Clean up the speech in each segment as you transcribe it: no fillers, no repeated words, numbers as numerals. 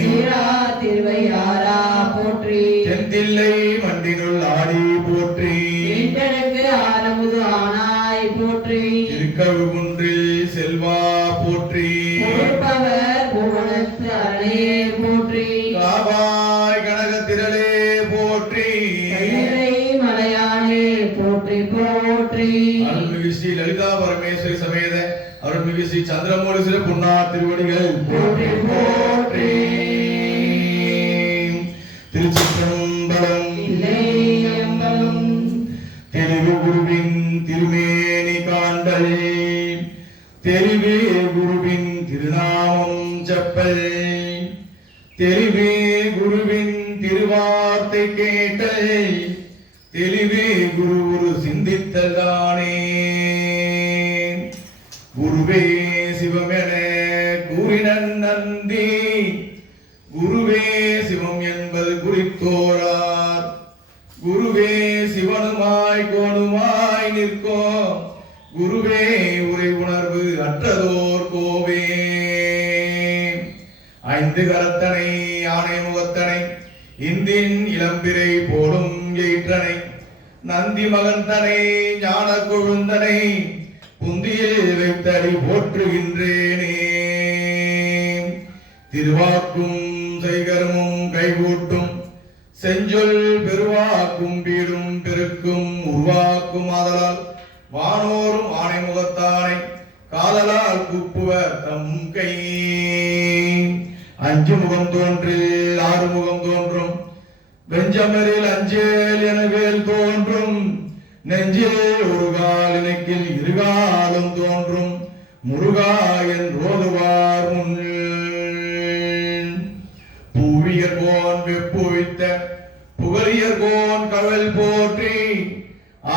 சீரா திருவையாரா போற்றி தென்தில்லை மண்டினுள் ஆடி போற்றி வீட்டனுக்கு ஆரமுது ஆனாய் போற்றி திருக்கழுகுன்றில் செல்வா போற்றி பொறுப்பவர் புவனத்து அரணே போற்றி காவாய் கனகத்திரளே போற்றி கைலை மலையானே போற்றி போற்றி அருள்மிகு ஸ்ரீ லலிதா பரமேஸ்வரி சமேத அருள்மிகு ஸ்ரீ சந்திரமௌலி சிற புன்னார் திருவடிகள் போற்றி போற்றி திருச்சிற்றம்பலம் இல்லை அம்பலம் தெளிவு குருவின் திருமேனி காண்டல் தெளிவே குருவின் திருநாமம் செப்பல் தெளிவே குருவின் திருவார்த்தை கேட்டல் தெளிவே குரு ஒரு சிந்தித்தல் தானே குருவே சிவமென கூறினன் நந்தி குருவே சிவம் என்பது குறித்தோரார் குருவே சிவனுமாய் கோணுமாய் நிற்கோ குருவே உரை உணர்வு அற்றதோர் கோவே ஐந்து கரத்தனை யானை முகத்தனை இந்தின் இளம்பிரை போடும் எயிற்றனை நந்தி மகந்தனை ஞான கொழுந்தனை புந்தியில் வைத்தடி போற்றுகின்றேனே திருவாக்கும் செய்கரமும் கைகூட்டும் செஞ்சொல் பெருவாக்கும் வீடும் பெருக்கும் உருவாக்கும் ஆதலால் வானோரும் ஆணை முகத்தானை காதலால் கூப்புவர் தம் கை அஞ்சு முகம் தோன்றில் ஆறு முகம் தோன்றும் வெஞ்சமரில் அஞ்சேல் எனவேல் தோன்றும் நெஞ்சில் ஒரு கால் இணைக்கில் இருகாலும் தோன்றும் முருகா என்றோதுவார் முன் பூவியர் கோன் வெப்புவித்த புகழியர் கோன் கவல் போற்றி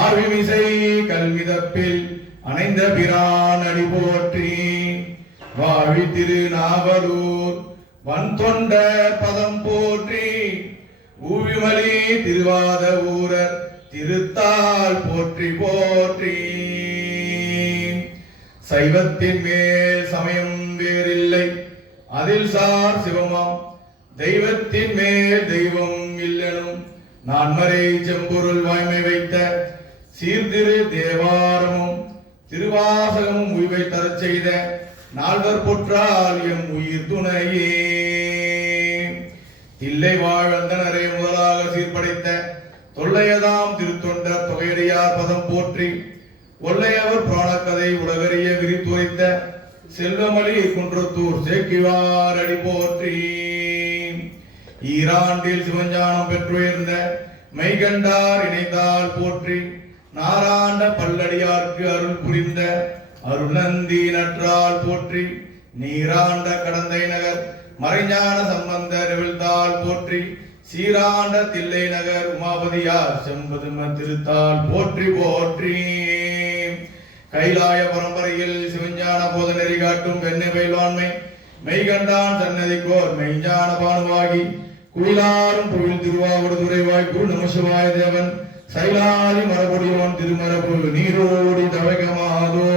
ஆவிமிசை கல்விதப்பில் அணைந்த பிரான் அடி போற்றி வாழி திரு நாவலூர் வன் தொண்ட பதம் போற்றி ஊவிமலி திருவாத ஊரர் திருத்தால் போற்றி போற்றி சைவத்தின் மேல் சமயம் வேறில்லை அதில் சார் சிவமாம் தெய்வத்தின் மேல் தெய்வம் இல்லனும் நான்மறை செம்பொருள் வாய்மை வைத்த சீர்திரு தேவாரமும் திருவாசகமும் உய்வை தரச் செய்த நால்வர் பொற்றால் எம் உயிர் துணையே தில்லை வாழ்ந்தனரை முதலாக சீர்படைத்த தொல்லையதாம் திருத்தொண்டர் தொகையடியார் பதம் போற்றி ஒல்லையவர் புராணக்கதை உலகறிய விரித்துரைத்த செல்வமலி குன்றத்தூர் சேக்கிவார் அடி போற்றி ஈராண்டில் சிவஞானம் பெற்றுயர்ந்த மெய்கண்டார் இணைந்தால் போற்றி நாராண்ட பல்லடியார்க்கு அருள் புரிந்த அருணந்தி நற்றால் போற்றி நீராண்ட கடந்தை நகர் மறைஞான சம்பந்தர் விழுந்தால் போற்றி சீராண்ட தில்லை நகர் உமாபதியார் செம்பதும திருத்தால் போற்றி போற்றி கைலாய பரம்பரையில் சிவஞான போத நெறி காட்டும் வெண்ணை பயில்வான்மை மெய்கண்டான் சன்னதிக்கோர் மெய்ஞான பானுவாகி குயிலாரும் புயில் திருவாவடுதுறைவாய் குரு நமசிவாய தேவன் சைலாதி மரபொடியோன் திருமரபு நீரோடி தவகமாதோ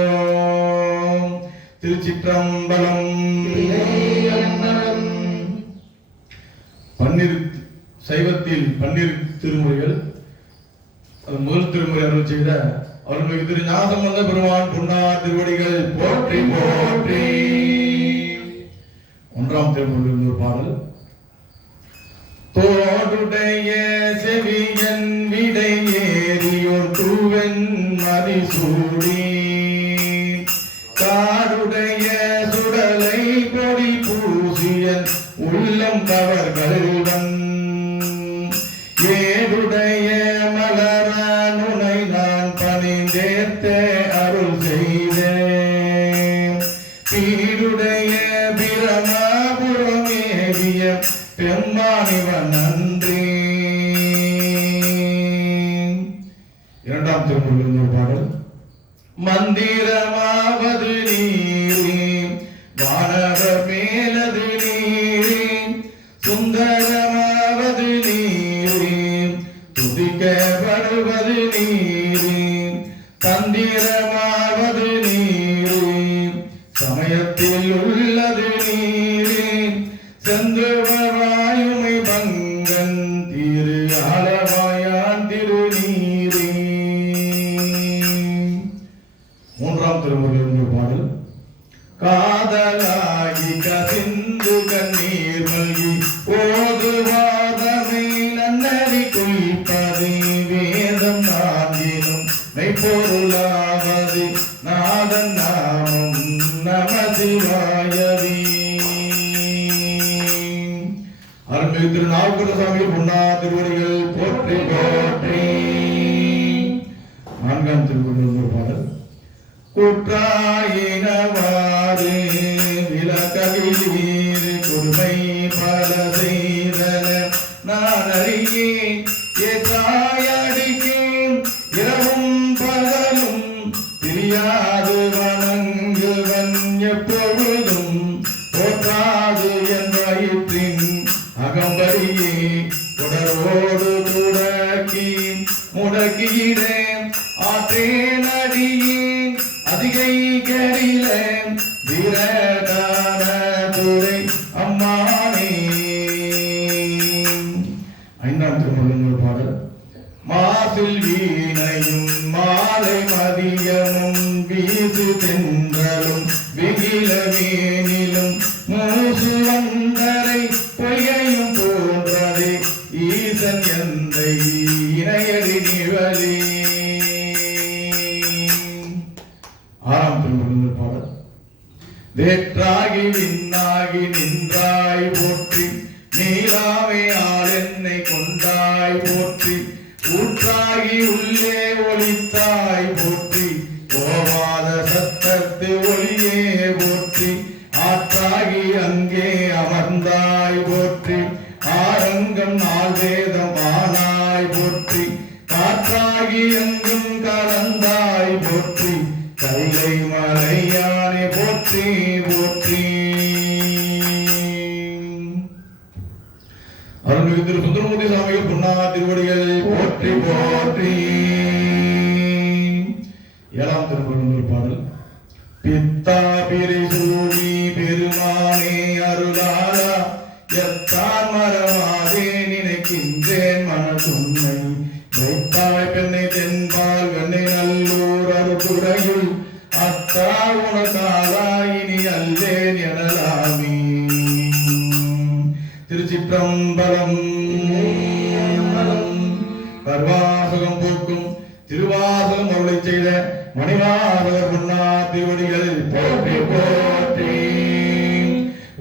திருச்சிற்றம்பலம் சைவத்தில் 12 திருமுறைகள் முதல் திருமுறை அருள் செய்த அருள்மிகு திரு ஞானசம்பந்த பெருமான் பொன்னார் திருவடிகள் போற்றி போற்றி. 1ஆம் திருமுறையில் ஒரு பாடல். தோடுடைய செவியன் விடை ஏறியோர் தூவன் மதிசூடி காடுடைய சுடலை பொடி பூசியன் உள்ளம் கவர்கள்வன் ஏடுடைய மலரானுனை நான் பணிந்தேத்த அருள் செய்தேன் பீடுடைய பிரமாபுரமேவிய பெம்மானிவன் நன்றி. 2ஆம் திருமுறையில் ஒரு பாடல். மந்திரமாவது நீரே வானவர் மேலது நீரே சுந்தரமாவது நீரே துதிக்கப்படுவது நீரே தந்திரமாவது நீரே சமயத்தில் உள்ளது நீரே சென்று திருவவாயுமை பங்கன் திரு ஆலவாயான் திருநீரே. மூன்றாம் திருமுறையில் பாடல். காதலாகி கசிந்து கண்ணீர் மல்கி ஓதுவாதமை நன்னறி குய்ப்பது வேதம் நான்கிலும் மெய்ப்பொருளாவது நாதன் நாமம் நமசிவாயவே. அருள்மிகு திருநாவுக்கரசு சுவாமிகள் பொன்னா திருவடிகள் போற்றி போற்றி. நான்காம் திருமுறையில் பாடல். குற்றாயினவாறு விலகலில் கொடுமை பல செய்தன நான் அறியேன் ஏற்றாயடிக்கேன் இரவும் பகலும் பிரியாது வணங்குவன் எப்பொழுதும் போற்றாது என் வயிற்றின் அகம்படியே தொடரோடு முடக்கியிடேன் ஆற்றேன் அடியேன் அதிகை கரில வீரதான துறை அம்மானே. ஐந்தாம் திருமுறையில் பாடல். மாசில் வீணையும் மாலை மதியமும் வீசு தென்றலும் வெகில வேனிலும் மூசு வந்தரை பொய்கையும் போன்றதே ஈசன் எந்தை இணையடி நிவலே. ஆறாம் திருமுறையில் பாடல். வேற்றாகி விண்ணாகி நின்றாய் போற்றி நீராவை ஆள் என்னை கொண்டாய் போற்றி ஊற்றாகி உள்ளே ஒளித்தாய் போற்றி கோவாத சத்தத்து ஒளியே போற்றி ஆற்றாகி அங்கே அமர்ந்தாய் போற்றி ஆரங்கம் நாள் வேதம் ஆனாய் போற்றி காற்றாகி எங்கும் கலந்தாய் போற்றி கைலை மலையானே போற்றி போற்றி. அருள்மிகு திரு சுந்தரமூர்த்தி சுவாமிகள் பொன்னா திருவடிகள் போற்றி போற்றி. ஏழாம் திருமுறையில் பாடல். பித்தா பிரிசூடி பெருமானே அருளாளா எத்தான் மரமாதே நினைக்கின்றேன் மனசுன்னை வைத்தாய் பெண்ணை தென்பால் வெண்ணை நல்லூர் அருப்புறையுள் அத்தா உனக்காலாயினி அல்லேன் எனலாமே. திருச்சிற்றம்பலம். கர்வாசகம் போக்கும் திருவாசகம் அருளை செய்த மணிவாசகர் பொன்னா திருவடிகளில் போற்றி போற்றி.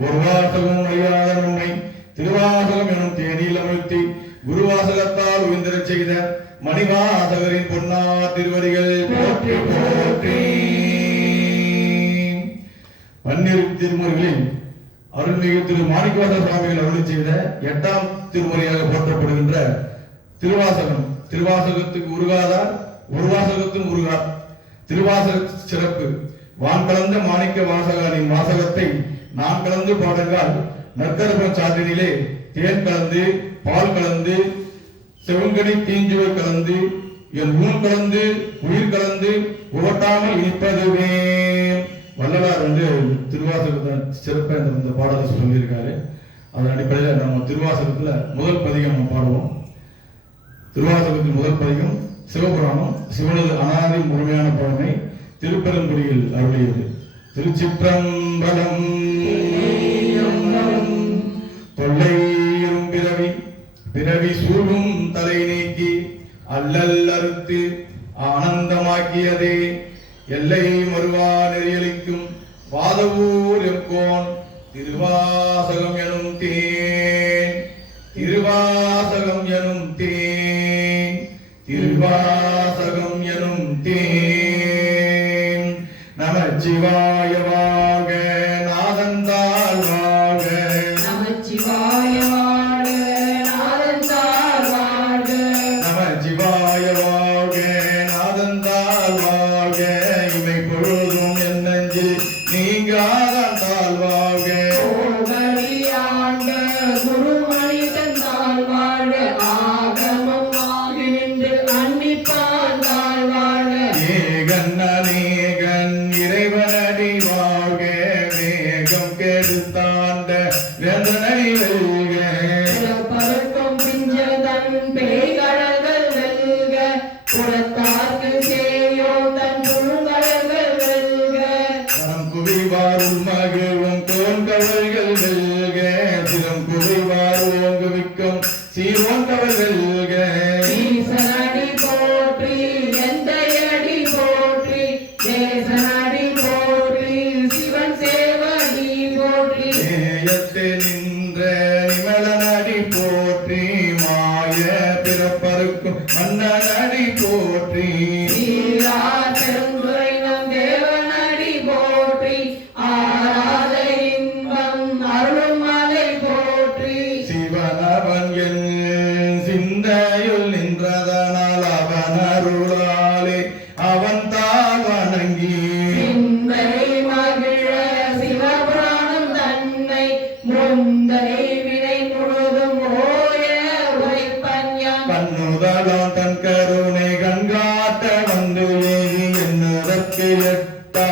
ஒரு வாசகம் அறியாத உண்மை திருவாசகம் எனும் தேனியில் அமிழ்த்தி குருவாசகத்தால் உயிர்ந்தரச் செய்த மணிவாசகரின் பொன்னா திருவடிகள் போற்றி போற்றி. பன்னிரு திருமுறைகளில் அருள்மிகு திரு மாணிக்கவாசக சுவாமிகள் அருளி செய்த 8ஆம் திருமுறையாக போற்றப்படுகின்ற திருவாசகம். திருவாசகத்துக்கு உருகாதார் ஒரு வாசகத்தின் உருகார். திருவாசக சிறப்பு. வான் கலந்த மாணிக்க வாசகனின் வாசகத்தை நான் கலந்து பாடுங்கால் நற்கரப சாற்றினிலே தேன் கலந்து பால் கலந்து செவங்கனி தீஞ்சுவை கலந்து என் ஊன் கலந்து உயிர் கலந்து உவட்டாமல் இனிப்பதுவே. வள்ளலார் திருவாசகத்தை சிறப்பை இந்த பாடலை சொல்லியிருக்காரு. அதன் அடிப்படையில் நம்ம திருவாசகத்துல முதல் பதிகம் நம்ம பாடுவோம். திருவாசகத்தின் முதல் பதிகம் சிவபுராணம். சிவனது அனாதி முழுமையான பழமை திருப்பெருங்குடியில் அருளியது. திருச்சிற்றம்பலம். தொல்லையும் பிறவி பிறவி சூழும் தலை நீக்கி அல்லல் அறுத்து ஆனந்தமாக்கியதே எல்லை மறுவா நெறியளிக்கும் வாதவூர் எங்கோன் திருவாசகம் எனும் தேன். திருவாசகம் எனும் தேன். திருவாசகம் எனும் தேன். நமச்சிவாய வாழ்க நாதந்தாள் வாழ்க. நமச்சிவாய வாழ்க நாதந்தாள் வாழ்க. நமச்சிவாய வாழ்க நாதந்தாள் வாழ்க. இமை பொழுதும் என் நெஞ்சில் நீங்காதான் தாழ் வாழ்க. ஓகரியாண்ட குருமணி தந்தாள் வாழ்க. ஆகமம் ஆகி நின்று அன்னிப்பான் தாழ் வாழ்க. ஏகன் அநேகன் இறைவனடி வாழ்க. வேகம் கெடுத்தாண்ட வேந்தனடி வெல்க. சிரம் குறைவார் ஓங்குவிக்கும் சீரோந்தவர் வெல்க ஈசனடி போற்றி எந்தையடி போற்றி தேசனடி போற்றி சிவன் சேவடி போற்றி நேயத்து நின்ற நிமலனடி போற்றி மாய பிறப்பருக்கும் மன்னனடி போற்றி சீரா பெருங்குறைனம் தேவனடி போற்றி ஆராத இன்பம் அருள்மலை போற்றி சிவனவன் என் சிந்தையுள் நின்றதனால் அவன் அருளாலே அவன் தாழ் வணங்கி சிந்தை மகிழ சிவபுராணம் தன்னை முந்தை வினை முழுதும் ஓய உரைப்பஞ்ஞம் கண்ணுதலாம் தன் கருணை கண்காட்ட வந்து ஏறி என்னதற்கு எட்டா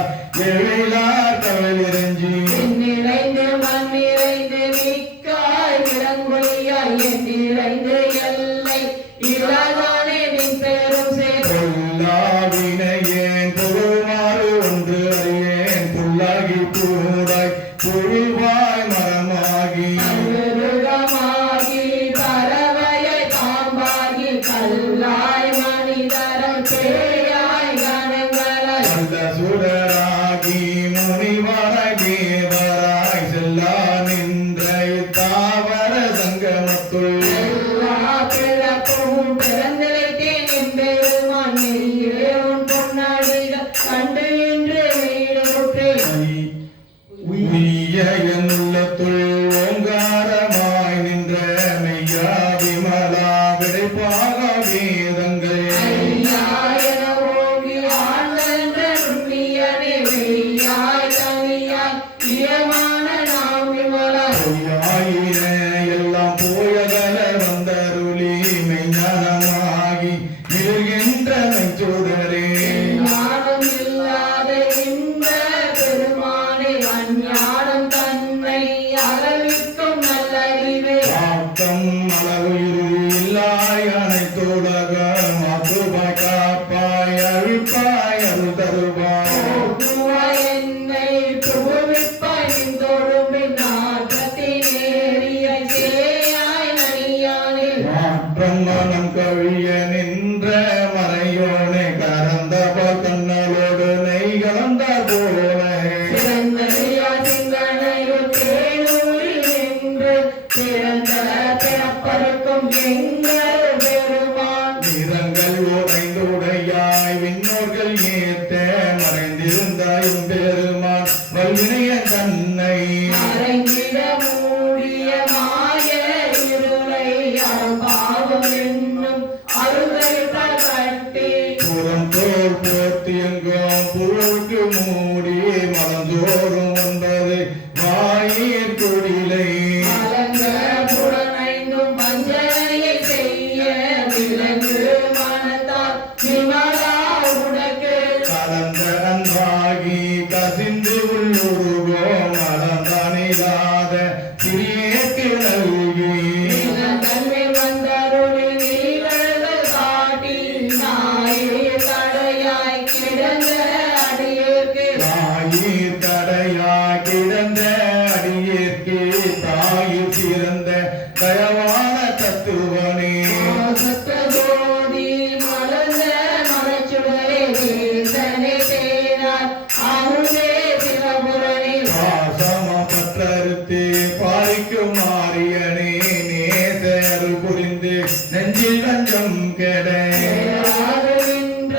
எழிலார் கவலிரஞ்சி நிறைந்து மண் நிறைந்து மிக்காய் விலங்கொழியாய் என் நிறைந்து எல்லை இல்லாதானே நின் பெரும் சேர் பொல்லாவினையேன் பொருள்மாறு ஒன்று அறியேன் புல்லாகி பூடாய் புழுவாய் மரமாகி மிருகமாகி பறவையை பாம்பாகி கல்லாய் மனிதரம் பேயாய் கணங்களாய் நல்ல சுடராகி முனிவராய் தேவராய் செல்லா நின்ற தாவர சங்கமத்துள் எல்லா பிறப்பும் பிறந்திழைத்தேன் எம்பெருமான் நெறியிலே உன் பொன்னாடிகள் கண்டு இன்று வீடு முற்றேன் உய்ய என் உள்ளத்துள் ஓங்காரமாய் நின்ற மெய்யா விமலா விடைப்பாக வேதங்கள் ஐயாயன ஓங்கி ஆழ்ந்த நுண்ணியனே மெய்யாய் தனியாய் இயமான நாம் விமலா பொய்யாயின எல்லாம் போயகல வந்தருளி மெய்ஞானமாகி நிகழ்கின்ற மெய்ச்சுடரே ஞானம் இல்லாத இந்த பெருமானே அஞ்ஞானம் தன்னை அளவிற்கும் நல்லறிவே ஆக்கம் அளவு இறுதி இல்லாய் அனைத்துலக மாற்றுபாய் காப்பாய் அழிப்பாய் அருள் தருவாய் போக்குவாய் என்னை புகுவிப்பாய் நின் தொழும்பின் நாற்றத்தின் ஏறியை சேயாய் நனியானே மாற்றம் மனம் கழிய நின்ற மறையோனே கரந்தபால் கண்ணலோடு நெய் கலந்தார் போல சிறந்தறியா சிந்தனையுள் தேனூரில் நின்று பிறந்த பிறப்பருக்கும் எங்கள் பெருமான் நிறங்கள் உடைந்துடையாய் விண்ணோர்கள் ஏத்த மறைந்திருந்தாயும் பெருமான் வல்வினைய தன்னை மறைந்திட மூடிய மாய இருளை அரும்பாவம் என்னும் அருள்கள் கட்டி புறம் தோல் போர்த்தியங்கும் புழுக்கு மூடி மலந்தோறும் வந்தது வாயிற் குடிலை மலங்க புலனைந்தும் பஞ்சனையை செய்ய விலங்கு மனத்தால் விமலா உனக்கு கலந்த அன்பாகி கசிந்து உள்ளுருகோ மலந்தானில்லாத சிறியேற்கு நல்கி தன்மை வந்தருளி நீர்கள் காட்டி நாயே தடையாய் கிடந்த அடியோர்க்கு தாயிற் தடையாய் கிடந்த அடியேற்கு தாயிற் சிறந்த தயவான தத்துவனே சத்த ஜோதி மலர்ந்த மனச்சுடரே தேசனே தேனார் அருளே சிவபுரணி பாசம பற்றறுத்து பாரிக்கும் மாரியனே நேச அருள் புரிந்து நெஞ்சில் தஞ்சம் கெட நின்ற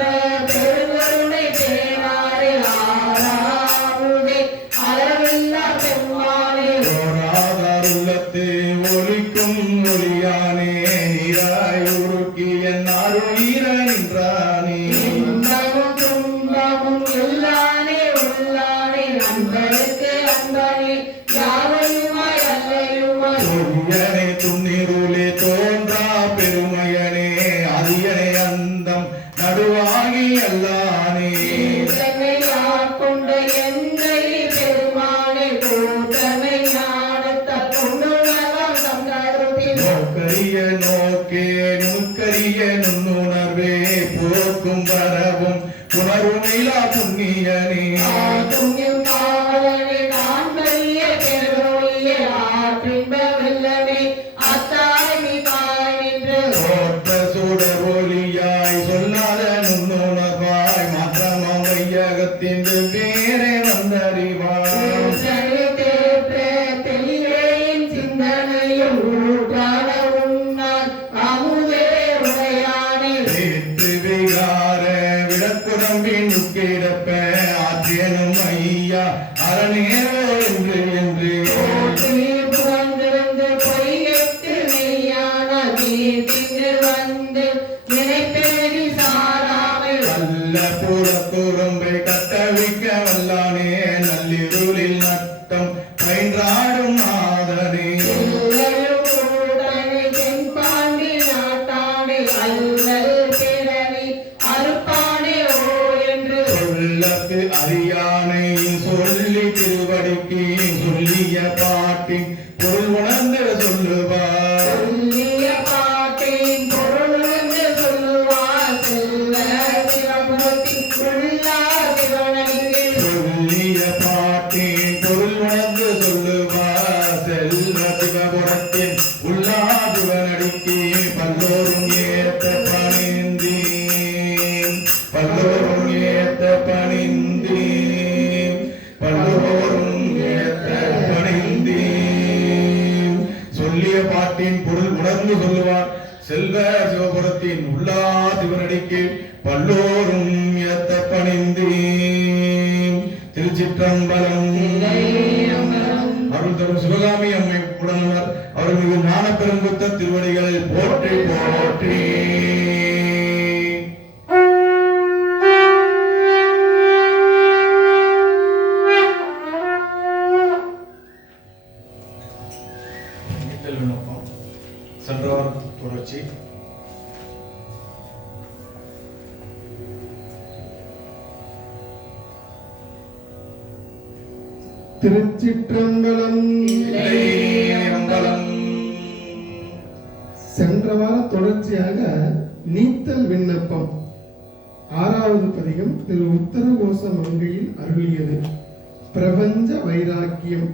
பெருங்கருணை தேனாரே ஆறாவுதே அளவில்லா பெருமாளே ஓராதார் உள்ளத்து ஒலிக்கும் ஒளியானே நீராய் உருக்கி என் அருளீர நின்றானே இன்பமும் துன்பமும் எல்லானே உள்ளானே அன்பருக்கு அன்பனே யாவையுமாய் அல்லையுமாய் பொய்யனே துன்னிருளே தோன்றா பெருமையனே அதியனே அந்தம் நடுவாகி அல்லானே ஈசனை ஆட்கொண்ட எந்தை பெருமானே கூட்டமை ஞானத்தால் கொண்டுள்ளவன் தம் கருத்தில் நோக்கரிய நோக்கே நுணுக்கரிய நுண்ணுணர்வே போக்கும் வரவும் புணர்வுமிலா புண்ணியனே துணியும் காவலனை காண்பறிய பெருமொழிய ஆற்றின்ப வெல்லமே அத்தாய்மிகாய் நின்று தோற்ற சுடர் ஒளியாய் சொல்லாத நுண்ணுணர்வாய் மாற்றமாம் வையகத்தின் வேறே வந்தறிவாய் ஊற்றனை தேற்ற தெளிவேயின் சிந்தனையும் ஊற்றான உன்னான் அமுதே உடையானே ஏற்று விகார விடக்குடம்பின் உக்கிடப்ப ஆற்றியனும் ஐயா அரணேரோ என்று போற்றி புகழ்ந்திருந்து பொய்யெட்டு மெய்யான தீர்த்திங்கு வந்து நினைப்பேறி சாராமை நல்ல புறத்துறம்பை கட்டவிக்க வல்லானே நள்ளிருளில் நட்டம் பயின்றாடும் நாதனே எல்லரும் கூடனை தென்பாண்டி நாட்டானே அல்லல் பிறவி அறுப்பானே ஓ என்று சொல்லக்கு அறியானை சொல்லி திருவடிக்கு சொல்லிய பாட்டின் பொருள் உணர்ந்து சொல்லுவார் சொல்லிய பாட்டின் பொருள் என்று சொல்லுவார் செல்வ சிவபுரத்தி உள்ளார் சிவனடிக்கு சொல்லிய பாட்டின் பொருள் உணர்ந்து சொல்லுவார் செல்வ சிவபுரத்தின் உள்ளாதுவனடிக்கு பல்லோரும் ஏத்த பணிந்தேன் பல்லோரும் ஏத்த பணிந்தேன் பல்லோரும் ஏத்த பணிந்தேன் சொல்லிய பாட்டின் பொருள் உணர்ந்து சொல்லுவார் செல்வ சிவபுரத்தின் உள்ளாதிவனடிக்கு பல்லோரும் ஏத்த பணிந்தேன் திருச்சிற்றம்பலம் அருள் தரும் சிவகாமி அம்மை உடனவர் அவர்களுக்கு ஞான பெருங்குத்த திருவடிகளை போற்றி போற்றி விண்ணப்பம் சென்ற வாரம் தொடர்ச்சி திருச்சிற்றம்பலம். சென்ற வார தொடர்ச்சியாக நீத்தல் விண்ணப்பம் 6வது பதிகம் திரு உத்தரகோச மங்கையில் அருளியது. பிரபஞ்ச வைராக்கியம்.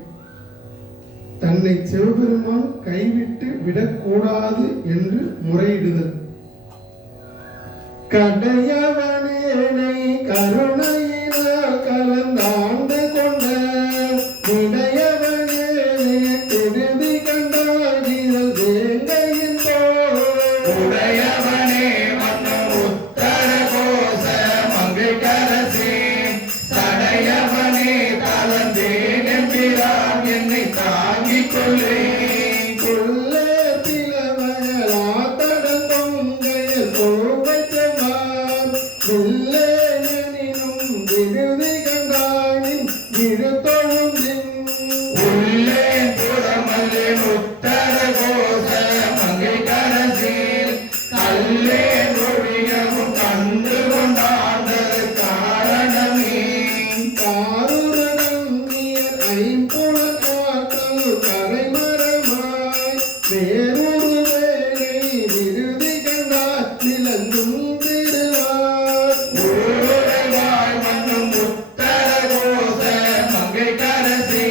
தன்னை சிவபெருமான் கைவிட்டு விடக்கூடாது என்று முறையிடுதல். கடையவனேனை கருணையினால் கலந்தாண்டு கொண்ட விடையவனேனை திருதி கண்டால் வீரல் வேங்கையின் தோள் உடையவனே மன்னும் உத்தர கோச மங்கை கரசே சடையவனே தளர்ந்தேன் என்கிறான் என்னை தாங்கிக் கொள்ளேன் கொள்ளே திலமகளா தடங்கொங்கையர் கோபச்சமார் வில்லேனினும் விருதி கண்டானின் விருத்தொழுந்தின் உள்ளே புறமல்லே உத்தர கோச மங்கை கரசே கல்லே நொழியவும் கண்டு கொண்டாண்டது காரணமே காருரநம்பியர் ஐம்புலன் ஆற்றல் கரைமரமாய் வேறொரு வேலை விருதி கண்டார் நிலங்கும் திருவார் ஊரைவாய் மன்னும் உத்தர கோச மங்கை கரசே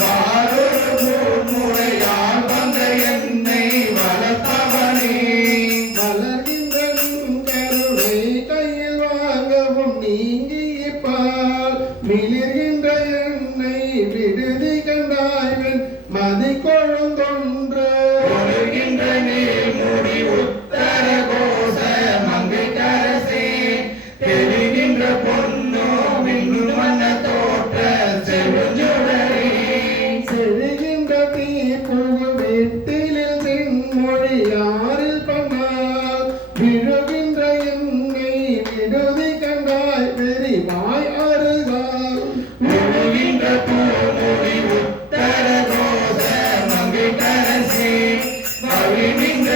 வாரொரு பூமுறையால் வந்த என்னை வளர்ப்பவனே மலர்கின்ற நின் கருணை கையில் வாங்கவும் நீங்கிப்பால் மிளிர்கின்ற என்னை விடுதி கண்டாய்வன் மதி கொழுந்தொன்று ஒழுகின்ற நீர் மூடி உத்தர கோச மங்கை கரசே தெரிகின்ற பொன்னோ மின்னும் மன்ன தோற்ற செழுஞ்சுடரே செழுகின்ற தீப்புகு வெட்டிலில் சென்மொழி யாரில் பண்ணால் விழுகின்ற என்னை விடுதி கண்டாய் பெரிவாய் அருகால் ஒழுகின்ற பூமுடி உத்தர கோச மங்கை கரசே மகிழ்கின்ற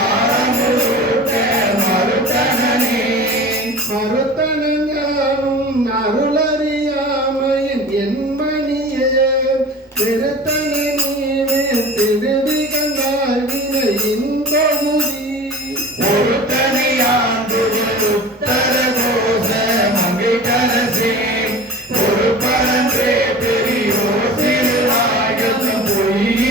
நின்னருளாரமுழுக்க மறுத்தனனே மறுத்தனன் யானும் அருளறியாமையின் என் மணியே திருத்தன நீவே திருதி கண்டாய் வினையின் தொகுதி ஒருத்தனையாண்டு உத்தர கோச மங்கை கரசே ஒரு பரன்றே பெரியோ சிறுவாயும் பொய்யே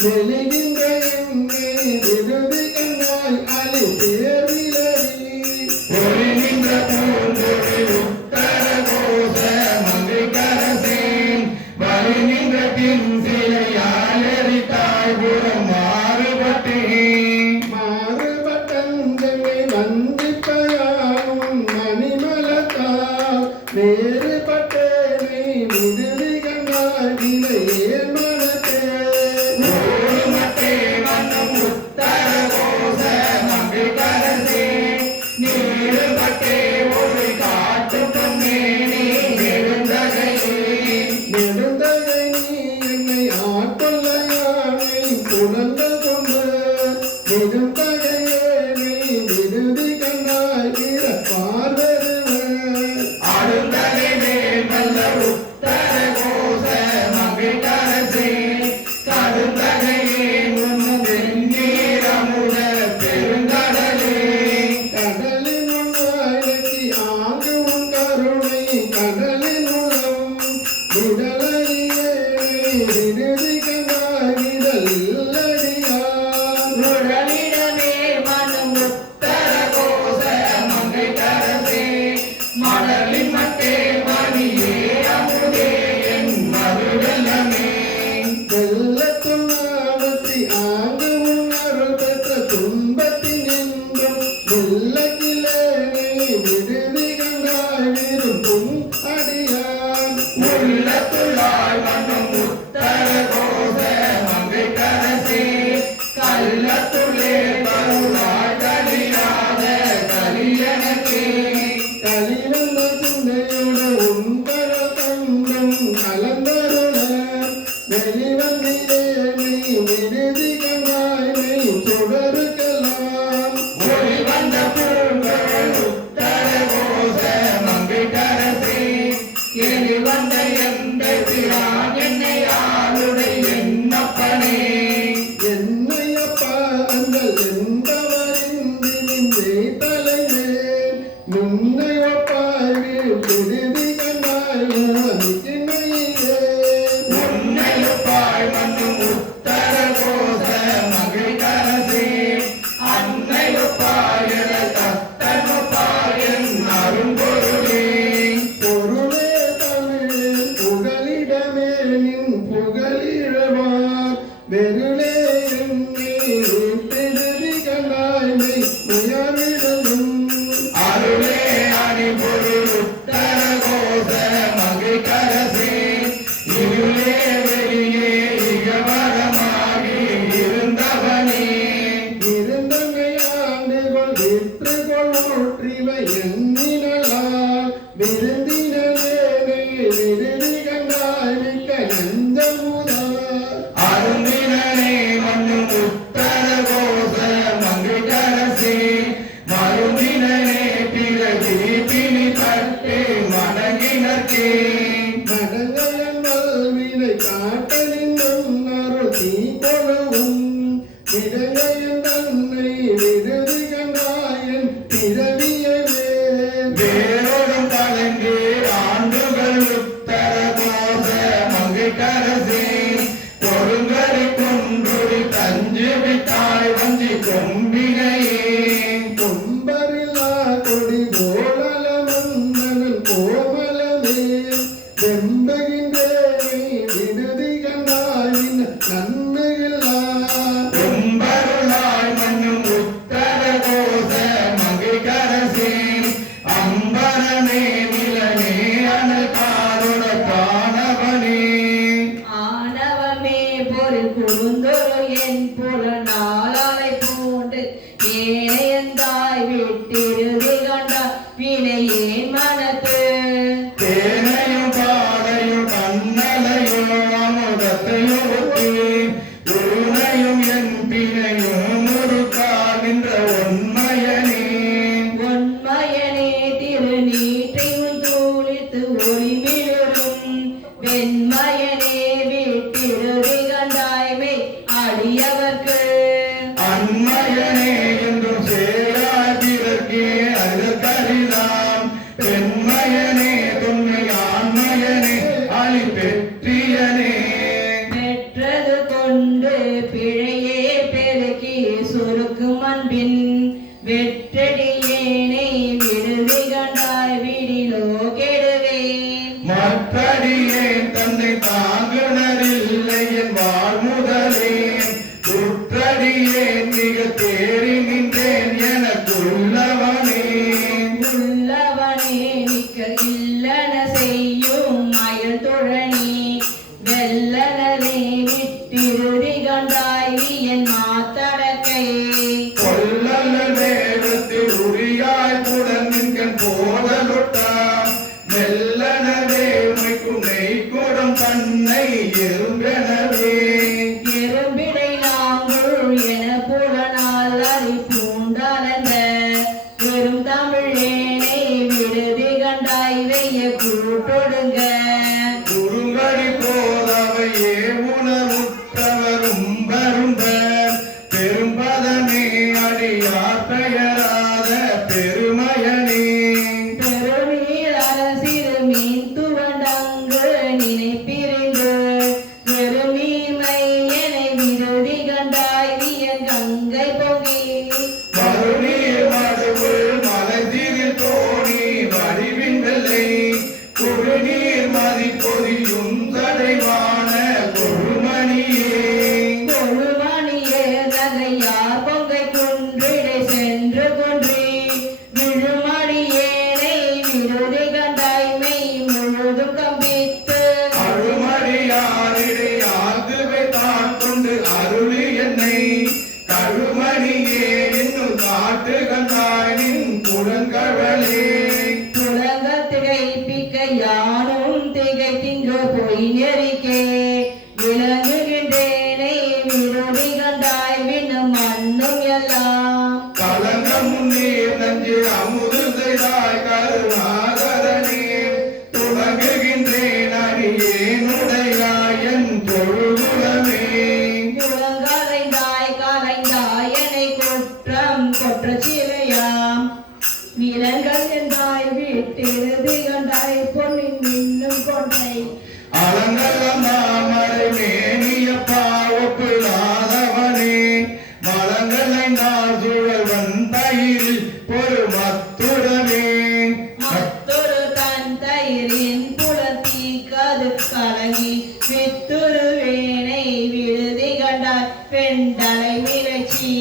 மெலிகின்ற என்னை விடுதி கண்டாய் அலி தேர்விலறி ஒளி நின்ற பூந்தொழில் உத்தர கோச மங்கை கரசேன் வலி நின்ற பின் சிலையால் எரித்தாய் புறம் மாறுபட்டேன் மாறுபட்டந்தனை வந்திப்பயானும் மணிமலத்தால் வேறுபட்டேனை விடுதி கண்டாய் வினையே மனத்தே மட்டே மன்னும் உத்தர கோச மங்கை கரசேன் நீடுபட்டே ஒளி காட்டு பொன்னேனே நெடுந்தகையே நெடுந்தகை நீ என்னை ஆட்கொள்ளையானை புலங்கள் கொண்டு நெடுந்தகையே நீ விடுதி கண்டாய் பார்வருவன் ஆடுந்தகை மேல் நல்ல உத்தர கோச மங்கை கரசேன் கடுந்தகையே முன்னும் வெந்நீரமுத பெருங்கடலே கடலின் உள்வாய்க்கு ஆங்கு உன் கருணை கடலின் உள்ளம் விடலறியே விடுதி கண்டாய் விடல் இல்லடியார் உடலிடமே மனம் உத்தர கோச மங்கை கரசேன் மடலின் மட்டே மணியே அமுதே என் மருடலமே வெள்ளத்துள் நாவற்றி ஆங்கு உன் அருள் பெற்ற துன்பத்தின் நின்றும் வெள்ளக்கிலேனை விடுதி கண்டாய் விரும்பும் அடியான் உள்ளத்துள்ளாய் மன்னும் உத்தர கோச மங்கை கரசேன் கள்ளத்துள்ளே கருளாய் கலியாத கலியனக்கே கலிவந்த சிந்தையோட உன் கரல் தந்தம் கலந்தருள வெளிவந்திலேனை விடுதி கண்டாய்மை தொடருக்கலாம் ஒளி வந்த பூங்கோள் உத்தர கோச மங்கை கரசேன் எலி வந்த எந்த பிரான் என்னை ஆளுடை என்னப்பனே என்னையப்பா அங்கள் என்பவரின்றி நின்றே தலைவேன் முன்னையப்பாவில் விடுதி கண்டாய் உனக்கிணையே உன்னையப்பாய் மன்னும் உத்தர கோச மங்கை கரசேன் அன்னையப்பாய் என தத்தனப்பாய் என் அரும்பொருளே பொருளே தமிழ் புகலிடமே நின் புகலிடவார் வெருளே என்னை விடுதி கண்டாய்மை உயர்விடும் அருளே அணி பொருள் உத்தர கோச மங்கை கரசேன் இருளே வெளியே இகவரமாகி இருந்தவனே இருந்தமை ஆண்டுகள் விற்று கொள்ளோற்றிவை எண்ணினலால் விருந்தினேனை விடுதி கண்டாய் மிக்க நஞ்சமுதா அருந்தினே மன்னும் உத்தர கோச மங்கை கரசேன் மருந்தினே பிறகு பிணி தட்டு மடங்கினர்க்கே மடங்கயன் வல்வினை காட்ட நின்றும் அருள் தீ கொழுவும் விடங்கயன் தன்னை விடுதி கண்டாயன் பிறவியவே வேரோடும் கலங்கி ஆண்டுகள் உத்தர கோச மங்கை கரசேன் பொருங்கரை கொன்றுடி தஞ்சு விட்டாய் வஞ்சி கொம்பினையே கொம்பரில்லா கொடி கோலல மன்னவன் கோமலமே வெம்பகின்றேனை விடுதி கண்டாயின் நன்மையில்லா கும்பருளாய் மன்னும் உத்தர கோச மங்கை கரசேன் அம்பரமே நிலனே அனகாருட பானவனே ஆணவமே பொருள் குறுந்தொரு என் புலனாலை பூண்டு ஏனையந்தாய் விட்டிருதி கண்டாய் வினையேன் மனத்து தேனையும் பாலையும் கண்ணலையும் அமுதத்தையும் ஒட்டி உருணையும் என் பிணையும் முறுக்கா நின்ற உண்மையனே உண்மையனே திருநீற்றையும் தூளித்து ஒளிமிழும் வெண்மையனே விட்டிருதி கண்டாய்மை அடியவர்க்கு அண்மையனே என்றும் சேராய் பிறர்க்கே அருகரிதாம் பெண்மையனே தொன்மை ஆண்மையனே அழி பெற்றியனே பெற்றது கொண்டு மெல்லனவே விட்டிருதி கண்டாய் வியன் மாத்தடக்கை கொல்லல்ல நேரத்தில் உரியாய் புலன்கண் போதலுட்டா மெல்லனவே உமைக்கும் நெய்க்குடம் தன்னை எறும்பெனவே எறும்பிடை நாங்குள் என புலனால் அறி பூண்டானந்த வெறும் தமிழேனை விடுதி கண்டாய் வெய்ய கூட்டொடுங்க குறுங்கடி போதவையே உணவுற்றவரும் வரும்ப பெரும்பதமே அடியார் பெயராத பெருமையனே பெருநீர் அரசிறு மீன் துவண்டங்கு நினைப்பிரிந்து பெருநீர்மை என விடுதி கண்டாய் விய கங்கை பொங்கி மறுநீர் மடுவு மலைதிரில் தோணி வடிவின் வெள்ளை குறுநீர் மதி பொதியும் தடைவான கொழுமணியே கொழுமணியே நகையார் பொங்கை குன்றிடை சென்று குன்றி விழுமணியேனை விடுதி கண்டாய் மெய் முழுதும் கம்பித்து அழுமடியாரிடை ஆதுவை தான் கொண்டு அருளி என்னை கழுமணியே இன்னும் காட்டு கண்டாய் நின் புலங்கழலே புலங்கள் திகைப்பிக்க யானும் திகைத்திங்கு பொய் நெறிக்கே விளங்குகின்றேனை விடுதி கண்டாய் விண்ணும் மண்ணும் எல்லாம் கலங்க முன்னீர் நஞ்சு அமுது செய்தாய் கருணாகரனே துவங்குகின்றேன் அடியேனுடையாய் என் தொழுகுலமே புலங்கரைந்தாய் கலைந்தாய் என்னை குற்றம் கொற்ற சிலையாம் விலங்கள் என்றாய் விட்டிருதி கண்டாய் பொன்னின் மின்னும் கொண்டை அலங்கலம் தாமரை மேனியப்பா ஒப்பிடாதவனே மலங்களை நாள் சுழல்வன் தயிரில் ஒரு மத்துடமே மத்தொரு தன் தயிரின் புலத்தி கது கலங்கி வித்துருவேனை விடுதி கண்டாய் பெண்டலை விளைச்சி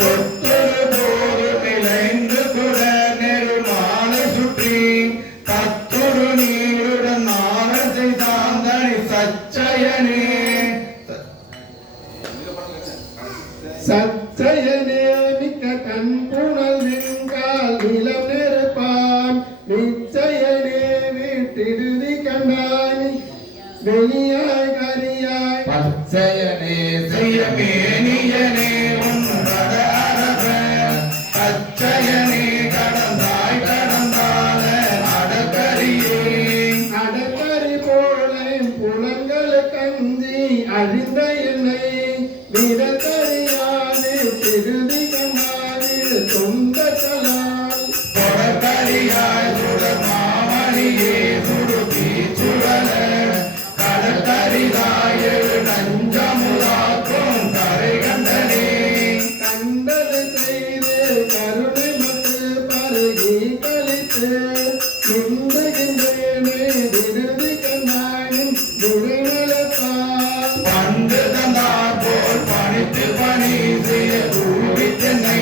தொட்டொரு போது விளைந்து குட நெடுமாலை சுற்றி தத்துரு நீருடன் நாரசை சாந்தனி சச்சயனே சச்சயனே மிக்க கண் புனல் நின்றால் இளம் நெருப்பான் நிச்சயனே வீட்டிடுதி கண்டாய் வெளியாய் கரியாய் பச்சயனே செய்யமேனியனே உன்னத அரவ அச்சயனே கடந்தாய் கடந்தால அடக்கரியே அடக்கரி போல புலங்கள் கஞ்சி அழிந்த என்னை விடக்கரியாது திருதி கண்டாது சொந்த கலால் தொடக்கரியாய் சுடர் மாமணியே சுடுதி சுடல கடற்கரிதாய் எழு நஞ்சமுதாக்கும் கரை கண்டனே கண்டது செய்து கருணை மட்டு பருகி கழித்து நின்றுகின்றேனே விருதி கண்ணாயின் விரைநலத்தால் பண்டு தந்தார் போல் பணித்து பணி செய்ய கூவி தென்னை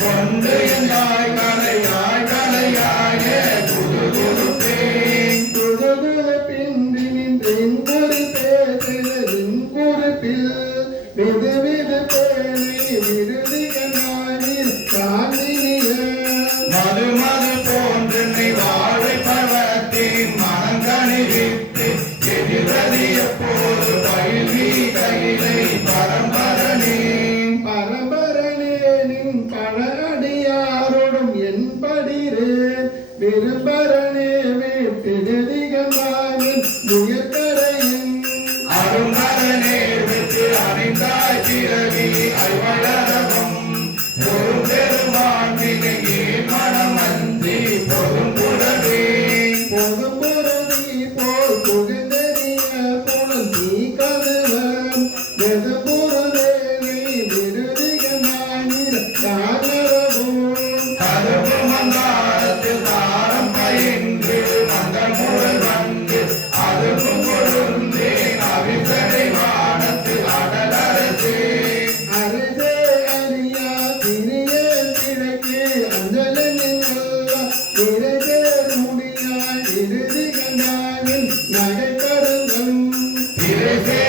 கொண்டு எந்தாய் கலையாய் கலையாய குது குருப்பேன் துதுகுல பின்றி நின்றேன் குறிப்பேன் குறிப்பில் விது விது பேணி விருதி கண்ணாயின் காந்தினிய மது மது போன்றென்னை வாழை பழத்தின் மனங்கனி விட்டு எதிரதி எப்போது பயில்வி கையிலை பரம்பரனே பரம்பரனேனின் பழடியாரோடும் என் படிரே விரும்பரனே வீட்டிடுதிகமாவின் முயற்கரையின் அருங்கரனே விட்டு அணிந்தாய் பிறவி ஐவழரகம் பெரும் பெருமாண்டினையே மனம் அஞ்சி பொரும்புடவே பொதும்புறதி போல் புகுந்தறிய புலன் தீ கதவன் வெதும்புறதேவி விருதிகமானின் காணரவும் கதவு மந்தாரத்தில் தாரம் பயின்று மந்தம் முழல் வந்து அதுவும் கொழுந்தேன் அவிசடை வானத்து அடலரசே அரசே அறியா திரிய கிழக்கு அஞ்சலின் விரஜே முடியாய் இறுதி கண்டாவின் நகை கருங்கம் திரைசே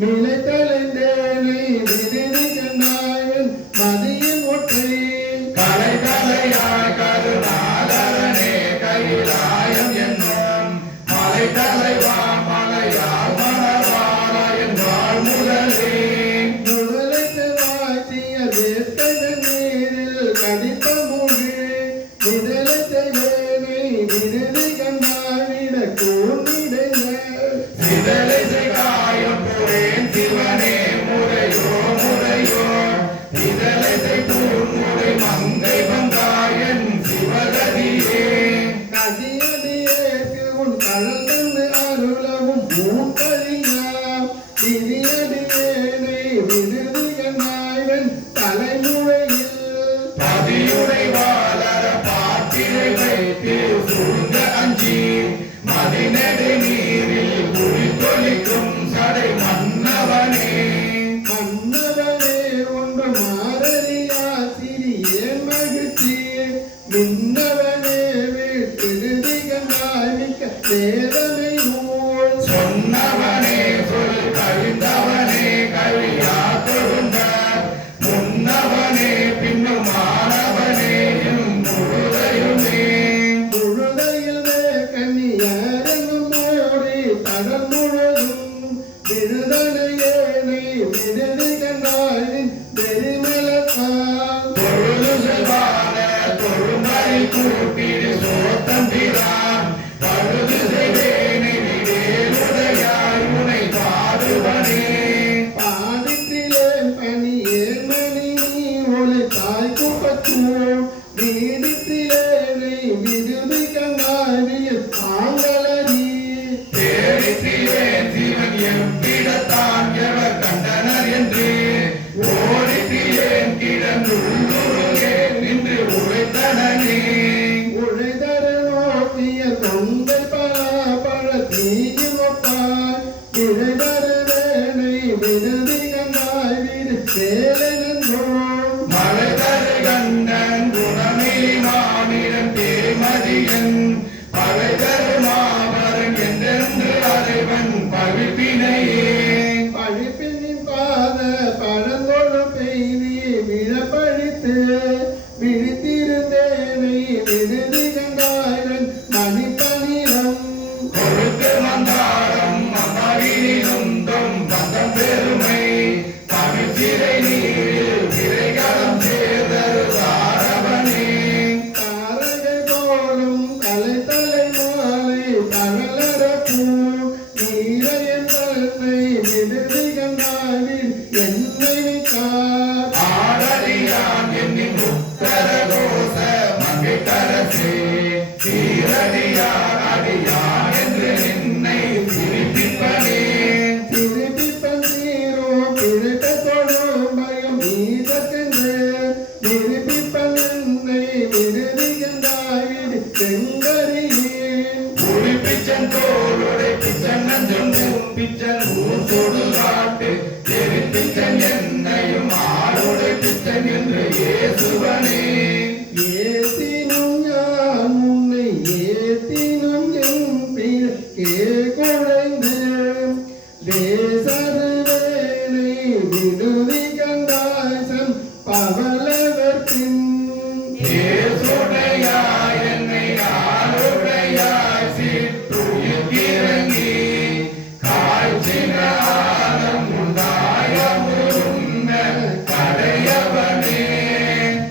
மிலை தலைந்தேனை விருதி கண்டாயன் மதியின் ஒற்றை கலை தலையாய் கருணாகரனே கைலாயம் என்னும் மலை தலைவா மலையால் மணவாராயன் வாழ் முதலே முதலைக்கு வாசிய வேட்கைதன் நீரில் கடித்த மொழி விதலத்தை வேனை விருதி கண்டாவிட கூர்ந்திடுங்க சிதலை காயம் போரேன் சிவனே முறையோ முறையோ இதழை பூமுறை மங்கை வந்தாயன் சிவகதியே கதியடியேற்கு உன் கடல் தந்து அருளவும் பூங்கழியா திரியடியேனை விருதி கண்டாய்வன் தலைமுறையில் பதியுரை வாழற பாத்திரை வைத்து சூழ்ந்த அஞ்சி மதிநெடு நீரில் குளித்தொழிக்கும் சடை மன்னவனே மன்னவனே ஒன்று மாறறியா சிறியேன் மகிழ்ச்சி மின்னவனே வீட்டிருதி கண்டாய்மிக்க வேதனை நூல் சொன்னவனே சொல் கழிந்தவனே கழியா தொழுந்த முன்னவனே பின்னும் மாணவனே எனும் முழுதையுமே முழுதையில் கன்னியாரெனும் மோடி கடல் முழுதும் விடுதலையேனை விடுதி கண்டாயின் வெறிமலத்தால் தொழுது செல்வான தொழுமறை கூட்டிடு சோத்தம்பிரான் பழுது செய்தேனை விடேலுடையாய் உனை பாடுவனே பாடித்திலேன் பணியேன் மணி நீ ஒளி தாய் குப்பத்தூர் வீடித்திலேனை விடுதி கண்டாயின் தாங்களறி தேடித்திலேன் சிவன் எவ்விடத்தான் எவர் கண்டனர் என்று ஓடித்திலேன் கிடந்துள்ளுருகே நின்று உழைத்தனே உழைதர நோக்கிய தொங்கல் பல தீயில் ஒப்பாய் இழைதர வேனை விருதி கண்டாய் வீடு சேலனோம் மழை தரு கண்டன் குணமிலி மாநிலம் தேமதியன் பழை தரு மாமரன் என்றென்று அறைவன் பழிப்பினையே பழிப்பினின் பாத பழந்தோடு பெய்தி விழப்பழித்து விழித்திருந்தேனை விருதி கண்டாயன் மணிப்பணிரம் கொடுத்து மந்தாரம் மகாவினிலும் பந்தம் பெருமை தமிழ் சிறை நீரில் சிறைகளம் சேர்தரு தாரவனே தாரகை போலும் கலைத்தலை மாலை தகலரப்பூ நீரையன் தன்னை விடுதி கண்டாயின் என்னை கார் ஆடறியான் என்னின் உத்தரகோச மகிழ்கரசே சீரடியார் அடியான் என்று என்னை சிரிப்பிப்பனே திருப்பிப்பன் தீரோ பிறட்ட தொழும் பயம் நீதற்கென்று திருப்பிப்பன் என்னை விடுதி கண்டாயின் செங்கரியின் புலிப்பிச்சன் தோளுடை பிச்சன் நஞ்சம் பிச்சன் ஊர் தொடு காட்டு தெரிப்பிச்சன் என்னையும் ஆளுடை பிச்சன் என்று இயேசுவனே ஏத்தினும் யான் உன்னை ஏத்தினும் என் பிறக்கே குழைந்து தேசரு வேலை விடுதி கண்டாசன் பவலவர்த்தின் இயேசுடையாய் என்னை ஆளுடையாய் சிற்றுயிர்க்கிறங்கி காய்ச்சினாலம் உண்டாய முருங்க கடையவனே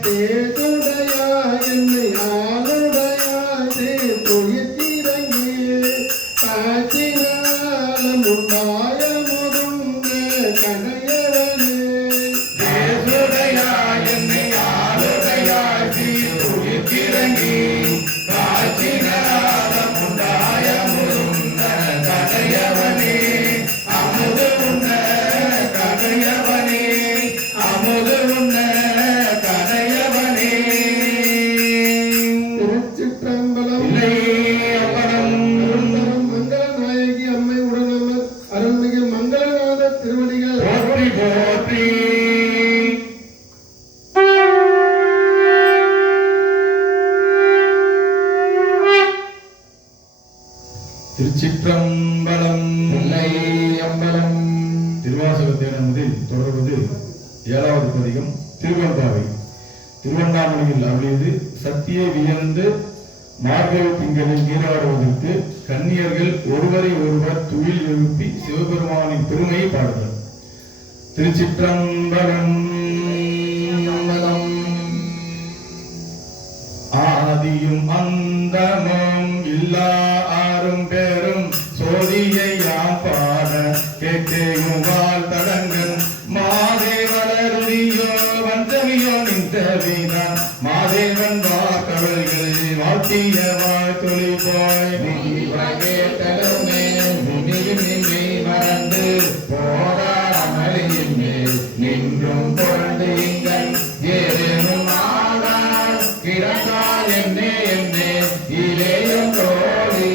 தேசுடையா என்னை ஆளுடையாதே துயிர்த்திறங்கி காட்சினாலம் உண்டாய முருங்க கடையவனே தேசுடையாய் என்னை ஆளுடையாய் சிற்றுயிர்க்கிறங்கி காய்ச்சினாலம் உண்டாய முருங்க கடையவனே அமுது உண்ண கடையவனே அமுது உண்ண கடையவனே திருச்சிற்றம்பலம் இல்லை அப்பறம் மங்கள நாயகி அம்மை உடனமர் அருள்மிகு மங்களநாத திருவடிகள் போற்றி போற்றி திருச்சிற்றம்பலம் அம்பலம் திருவாசகத்தை நமது தொடர்வது 7வது பதிகம் திருவெம்பாவை. திருவண்ணாமலையில் அருளியது சத்தியை வியந்து மார்கழி திங்களில் நீராடுவதற்கு கன்னியர்கள் ஒருவரை ஒருவர் துயில் எழுப்பி சிவபெருமானின் பெருமையை பாடுவர். திருச்சிற்றம்பலம். ஆதியும் அந்தமும் இல்லா ஆறும் பேரும் சோதியை யாம் பாட கேட்டேயும் வாழ் தடங்கன் மாதே வளருதியோ வந்தவியோ நின்றவிதான் மாதேவன் வாக்கவர்கள் வாழ்த்திய வாழ்த்தொழி போய் கேட்டலுமே நின்மை மறந்து போராமலின் மேல் நின்றும் பொருந்தீங்கள் ஏதேனும் ஆகார் கிடந்தால் என்னே என்னே இலேயும் தோழி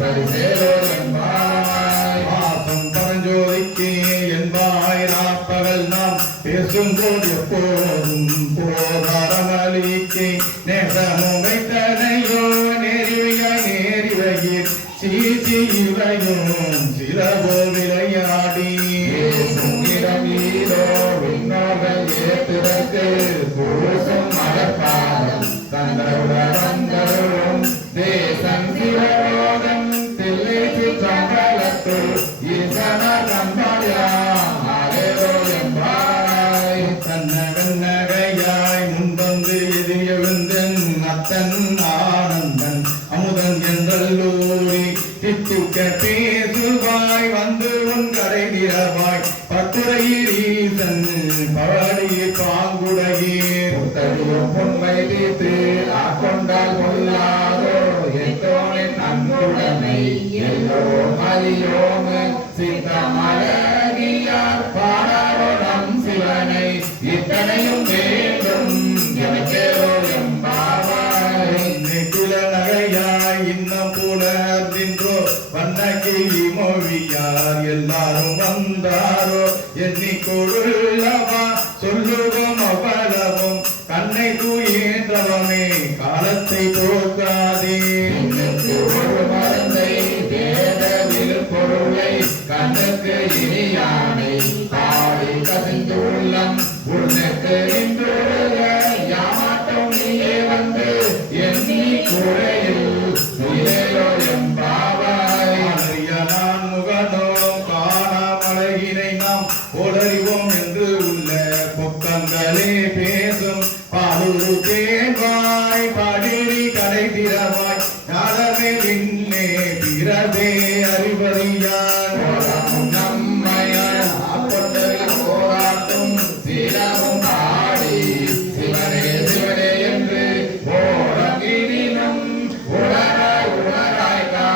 பரிசேலோ என்பாய் பாசம் பரஞ்சோதிக்கு என்பாய் ராப்பகல் நாம் பேசும்போது எப்போதும் போதாரமளிக்கு நேசமும் வைத்தனையோ நேரிவையாய் நேரிவையில் சீசி இவையும் சிலவோ விளையாடி இடமீரோ விண்ணோர்கள் ஏற்றுதற்கு புருஷம் மகப்பாதம் தந்தருடன் தேசம் சிவரோகம் தில்லை சிற்றம்பலத்து ஈசன கம்பயாம் ஆரேரோ என்பாய் தன்னகநகையாய் முன்வந்து எதிரியவந்தன் அத்தன் ஆனந்தன் அமுதன் என்றல்லூரி தித்துக்க பேசுவாய் வந்து உன் கடை நிறவாய் பத்துரையில் ஈசன் பவாடி பாங்குடையீர் உண்மை தீர்த்து ஆக்கொண்டால் கொள்ளாதோ எத்தோனின் அன்புடைமை எல்லோ மலியோம சித்தமழகியார் பாடாரோ நம் சிவனை இத்தனையும் வேண்டும் எனக்கேரோ எம்பாவாய் நெக்குல நகையாய் இன்னும் புலர்ந்தின்றோ வண்ணகிரி மொழியார் எல்லாரும் வந்தாரோ எண்ணிக்கொள்ளவா சொல்லுவோம் அவ்வளவும் கண்ணை தூயேன்றவமே காலத்தை போக்காதே ஒரு மருந்தை வேத விழுப்பொருளை கண்ணுக்கு இனியானை பாடி கசிந்துள்ளம் உன்னுக்கு இன்று யாமாட்டம் நீயே வந்து எண்ணி குறையில் துயரோ எம்பாவாய் நான் முகனோ காணாமலையினை நாம் போலறிவோம் என்று உள்ள பொக்கங்களே பேசும் பாலுரு தேவாய் பாடிரி கடை திறவாய் நாளமே நின்னே பிறவே அறிவறியான் நம்மையான் அப்பொண்டரில் போராட்டும் சிலவும் பாடி சிவனே சிவனே என்று போரங்கினும் உணராய் உணராய்கா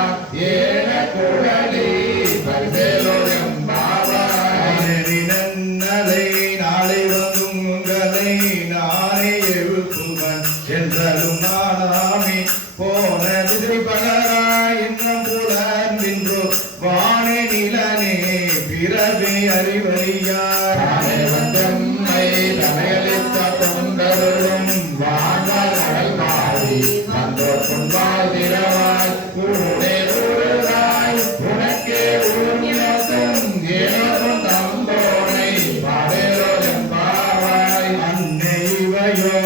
ஏன குழலி பரிசேலோ எம்பாவாய் நன்னலை நாளை வந்தும் உங்களை நானே எழுப்புவன் என்றலும் நானாமே போன திசை பலராய் இன்னும் புலர்ந்தின்றோ வானே நிலனே பிறவே அறிவறியார் வந்தம்மை தமையளித்த தொண்டரும் வாழ்வார் கடல் மாறி வந்தோர் பொன்வாள் திரவாய் கூடே ஊருராய் உனக்கே ஊர்மினோக்கும் ஏனோக்கும் தம்போனை பாடேரோ எம்பாவாய் அன்னை இவையோ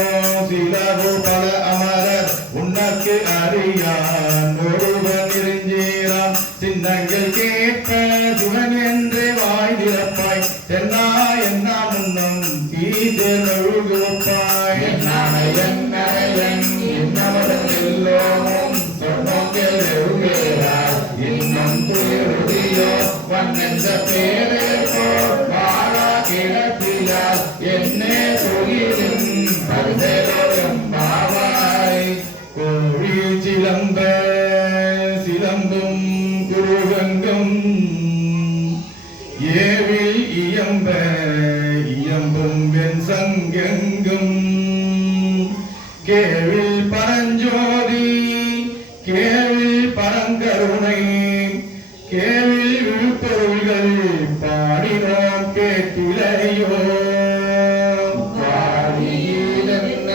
சிலவோ பல அமரர் உனக்கு அறியான் ஒருவன் இருஞ்சீரான் சின்னங்கள் கேட்ப சுகன் என்று வாய் திறப்பாய் தென்னா என்ன முன்னம் தீதர் ஒழுகுப்பாய் என்னையன் இன்னவரும் எல்லோரும் சொன்னோக்கில் எழுகிறார் இன்னும் துயருதியோ வண்ணென்ற பேரே போர் வாழா கிடப்பியார் என்னே தொழிலும் பரிசேலோ எம்பாவாய் கோழி சிலம்ப சிலம்பும் குருகங்கும் ஏவில் இயம்ப இயம்பும் வெண் சங்கெங்கும் கேவில் பரஞ்சோதி கேவில் பரங்கருணை கேவில் விழுப்பொருள்கள் பாடினோம் கேட்டிலையோ பாடியிலென்ன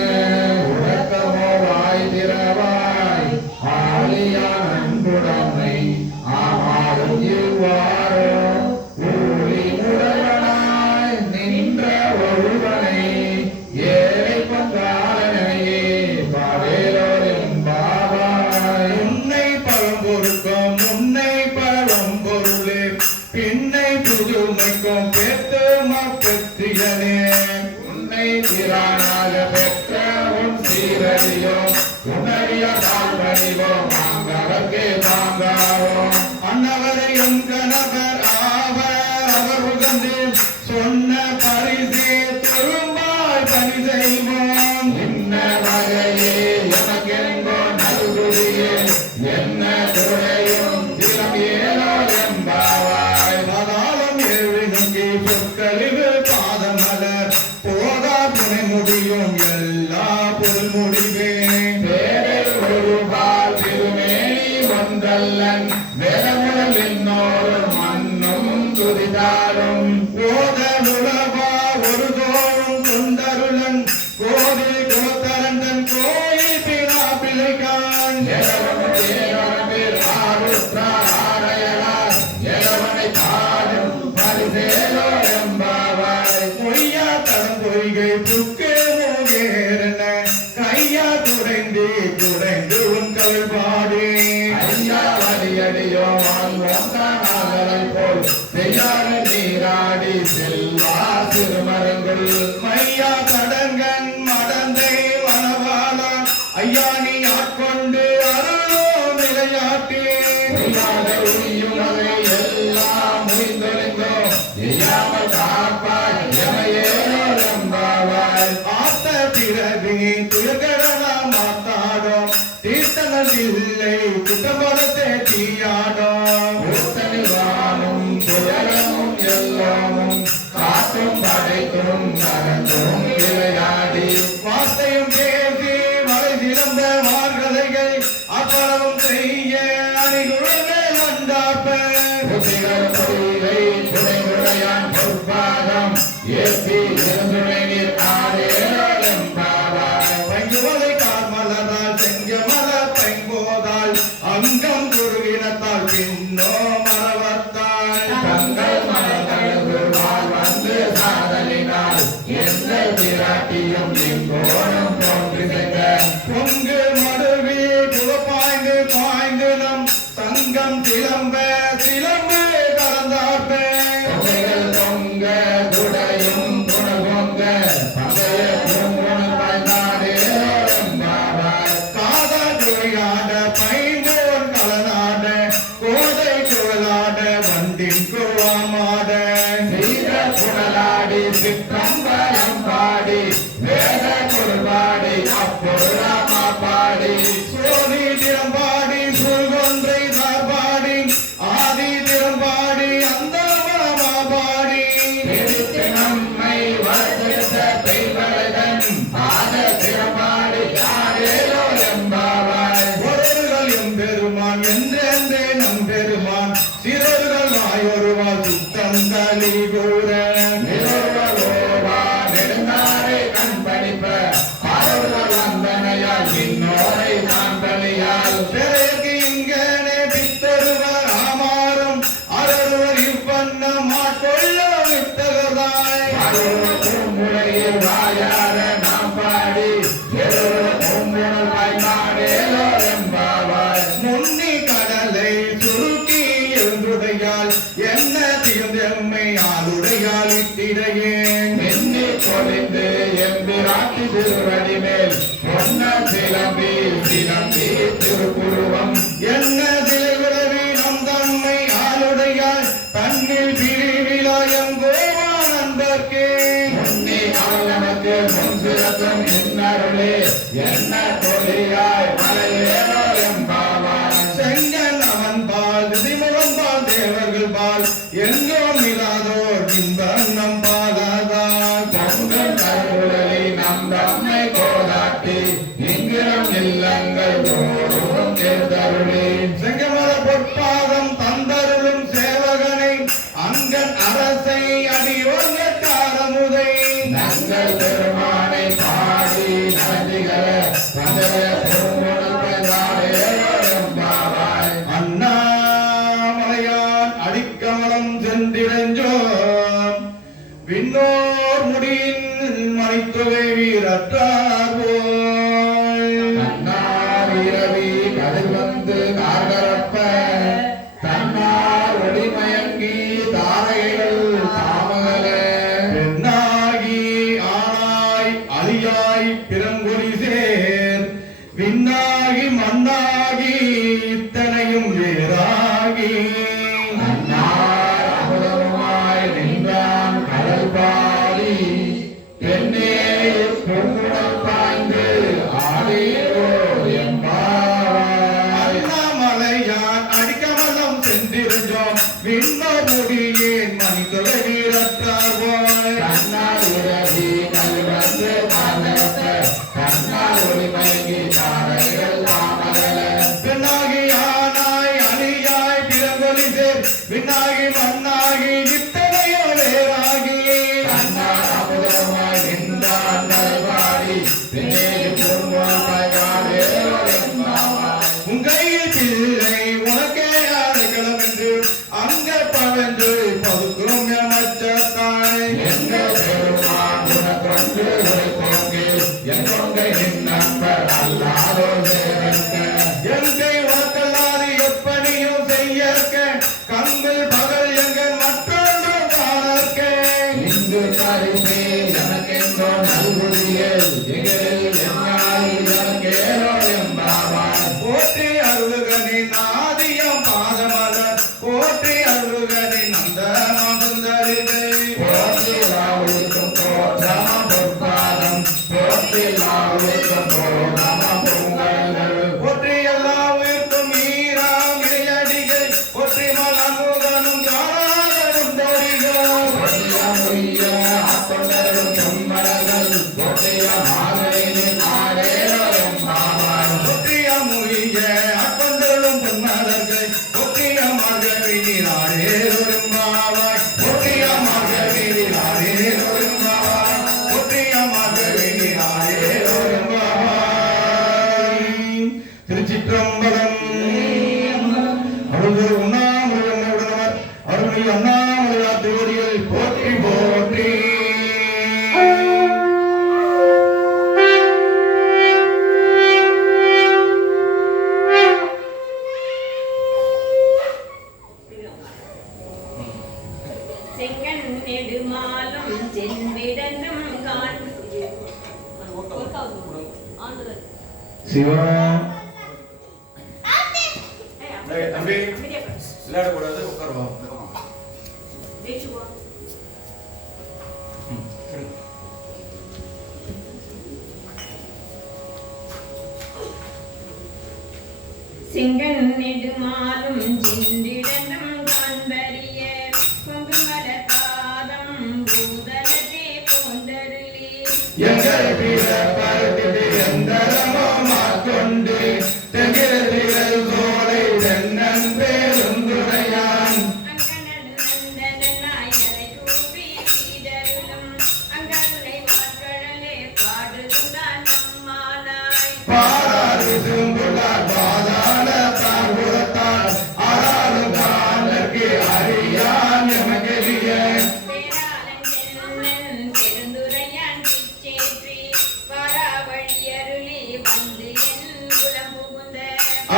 உறக்கமோ வாய் திறவாய் ஆலியான் அன்புடமை ஆமாறும் இவ்வாறோ ஊழி முறை புதுமைக்கும் பெற்று பெற்றியனே உன்னை திரானாக பெற்ற உன் சீரடியும் உணரிய தாழ்வடிவோம் மாங்கவர்க்கே மாங்காவோம் அன்னவரையும் கணவர் ஆவர் அவர் உகந்து சொன்ன பரிசே திரும்பாய் பணி செய்வோம் இன்ன வகையே எனக்கெங்கோ நல்குடியே என்ன துறையும் திலம் ஏனோ எம்பாவாய் பாதாளம் ஏழு நோக்கி சொற்கழிவு பாதமலர் போதா துணை முடியும் எல்லா பொருள் முடிவே பேரில் ஒருபால் திருமேனி ஒன்றல்லன் வேதமுடல் இன்னோரும் மண்ணும் துதிதாரும் ஓதலுளவா ஒரு தோறும் தொண்டருளன் கோவில் கோத்தரண்டன் கோயில் பிறா பிள்ளைகான் எதவன் தேவனபில் ஆருத்ரா ஆரையலார் எதவனை பாடும் பரிசேலோ எம்பாவாய் பொய்யா தடம் பொய்கை புக்கு மூகேரன கையா குறைந்து குறைந்து உன் கல்பாடே ஐயா வலியடியோ வாழ்வோம் போல் செய்யாத நீராடி செல்வா திருமரங்கள் மையா தடங்கன் மடந்தை வனவாளா ஐயா நீ ஆட்கொண்டு அருளோ நிலையாட்டே உய்யாத உய்யுமதை எல்லாம் முடிந்தொழிந்தோ எய்யாமல் காப்பாய் எமையேனோ எம்பாவாய் ஆத்த பிறகு துயர்கடனா மாத்தாடும் தீர்த்தங்கள் இல்லை குற்றப்படத்தை தீயாடும் கூட்டணில் வாழும் துயரமும் எல்லாமும் காற்றும் படைக்கும் கரந்தும் விளையாடி வார்த்தையும் பேசி வலை சிறந்த மார்கதைகள் அப்பளவும் செய்ய அணிகுழங்கள் அண்டாப்ப புத்திகள் பொய்கை புனைமுறையான் பொற்பாதம் ஏற்றி இருந்துரை நீர் ஆடேனோ எம்பாவாய் பைங்குவலை கார்மலரால் செங்கமல பைம்போதால் அங்கம் குருவினத்தால் பின்னோ மரவத்தால் தங்கள் மனதளவு வந்து சாதலினால் எந்த திராட்டியும் எங்கோடும் தோன்றுகின்ற பொங்கு மடுவில் புலப்பாய்ந்து பாய்ந்து நம் சங்கம் சிலம்ப சிலம்பு கலந்தாப்ப தொகைகள் தொங்க துடையும் துணகொங்க பகைய பூங்குணல் பயந்தாடேனோ எம்பாவாய் காதல் துறையாட பைம்போர் கலனாட கோதை குழலாட வண்டின் குழாமாட செய்த புனலாடி சிற்றம்பலம் பாடி வேத குருபாடி அப்பொருளாமா பாடி சோதி திறம்பாடி சுல்கொன்றை சார்பாடி ஆதி திறம்பாடி அந்த பாடி பிடித்து நம்மை வளர்த்தெடுத்த பெய்வளைதன் பாத திறப்பாடி ஆடேனோ எம்பாவாய் ஒருவர்கள் எம்பெருமான் என்றென்றே நம்பெருமான் சிறர்கள் வாயொருவால் சுத்தம் களி கூற நிறுவலோவா நெடுந்தாரை கண் படிப்ப பாடல்கள் வந்தனையால் பின்னோரை தான் பலியால் பிறகு இங்கனே பித்தொருவர் ஆமாறும் அருவர் இவ்வண்ணம் ஆட்கொள்ள வித்தகதாய் பூங்குழையில் வாயார நாம் பாடி எழுவ பூங்குணல் வாய்மாடேலோ எம்பாவாய் முன்னி கடலை சுருக்கி எழுந்துடையால் என்ன திகழ்ந்தெம்மை ஆளுடையால் இத்திடையே மின்னி பொழிந்து எம்பிராட்டி திருவடி மேல் பொன்ன சிலம்பி சிலம்பி திருப்புருவம் என்ன சிலை உறவி நம் தம்மை ஆளுடையால் தன்னில் பிரிவிலாயம் கோவா நண்பர்க்கே முன்னி அவள் நமக்கு முன் சிறக்கும் இன்னருளே என்ன தொழிலாய் மலையேறோ எம்பாவாய் செங்கன் அவன் பால் திதிமுகன் பால் தேவர்கள் பால் எங்கும் இல்லாதோர் இன்பம் பாலாதான் பொங்கல் கருளை நம் தம்மை கோதாட்டி இங்கிரம் இல்லங்கள் தோறும் தேர்தருளே செங்கமல பொற்பாதம் தந்தருளும் சேவகனை அங்கன் அரசை அடியோங்கட்டாரமுதை நங்கள் பெருமானை பாடி நதிகள பதய பூங்குணல் பெருந்தாடேலோ எம்பாவாய் அண்ணாமலையான் அடிக்கமலம் சென்றிரஞ்சோம் விண்ணோர் முடியின் மணித்துவை வீரற்றார் போய் தன்னார் இரவி கதிர் வந்து கார்கரப்ப தன்னார் ஒளிமயங்கி தாரைகள் பரிசே எனக்கென்றோ நல்குதியில் திகழில் எஞ்ஞானி எனக்கேரோ எம்பாவாய். போற்றி அருள்கனி நாதியம் பாதமலர் போற்றி அருள்கனி நந்த மகுந்தரிகை போற்றி லாவுக்கும் போற்றம பொற்பாதம் போற்றி லாவுக்கும் போற்றம பொங்கல்கள் போற்றி எல்லா உயிர்க்கும் ஈராம் இடையடிகள் போற்றி மலமுகனும் காணாதடும் தோழிகள் பொய்ய பொய்ய ஆட்கொண்டரும் பொன்மலர்கள் போற்றிய மாதரினி நாடேரோ எம்பாவாய். போற்றிய மொழிய அக்கொண்டரும் பொன்மலர்கள் போற்றிய மார்கழி நாடே ஒரும்பாவாய் போற்றிய மார்கழி நாடே ஒரும்பாவாய் போற்றிய மார்கழி நாடே ஒரும்பாவாய். திருச்சிற்றம்பலம். அருள்திரு உண்ணாமுலையுடனவர் அருள்மிகு அண்ணாமலையார் திருவடிகள் போற்றி போற்றி. செங்கன் நெடுமாலும் சென்றிடனும் காண் சிவா தம்பி விளையாடக்கூடாது உட்காருவா. செங்கன் நெடுமாலும் சென்றிடனும் காண்பறிய குங்குமலர் பாதம் பூதலத்தே போந்தருளே எங்கள் பிறப்பருத்திட்டு எந்தரமோ மாற்கொண்டு தெங்கில் சோலை தென்னன் பேருந்துடையான் அங்கனல் நந்தனாய் அரை கூவி சீடருளும் அங்கருளை மாற்கடலே பாடுதுதான் நம்மானாய் பாராது சுங்குளார் பாதாள தாழ்வுறத்தால் ஆறாலும் காலற்கு அறியான் எமக்கெளிய பேராளன் சென்னன் பெருந்துரையான் பிச்சேற்றி வாராவழியருளி வந்து என் உளம் புகுந்த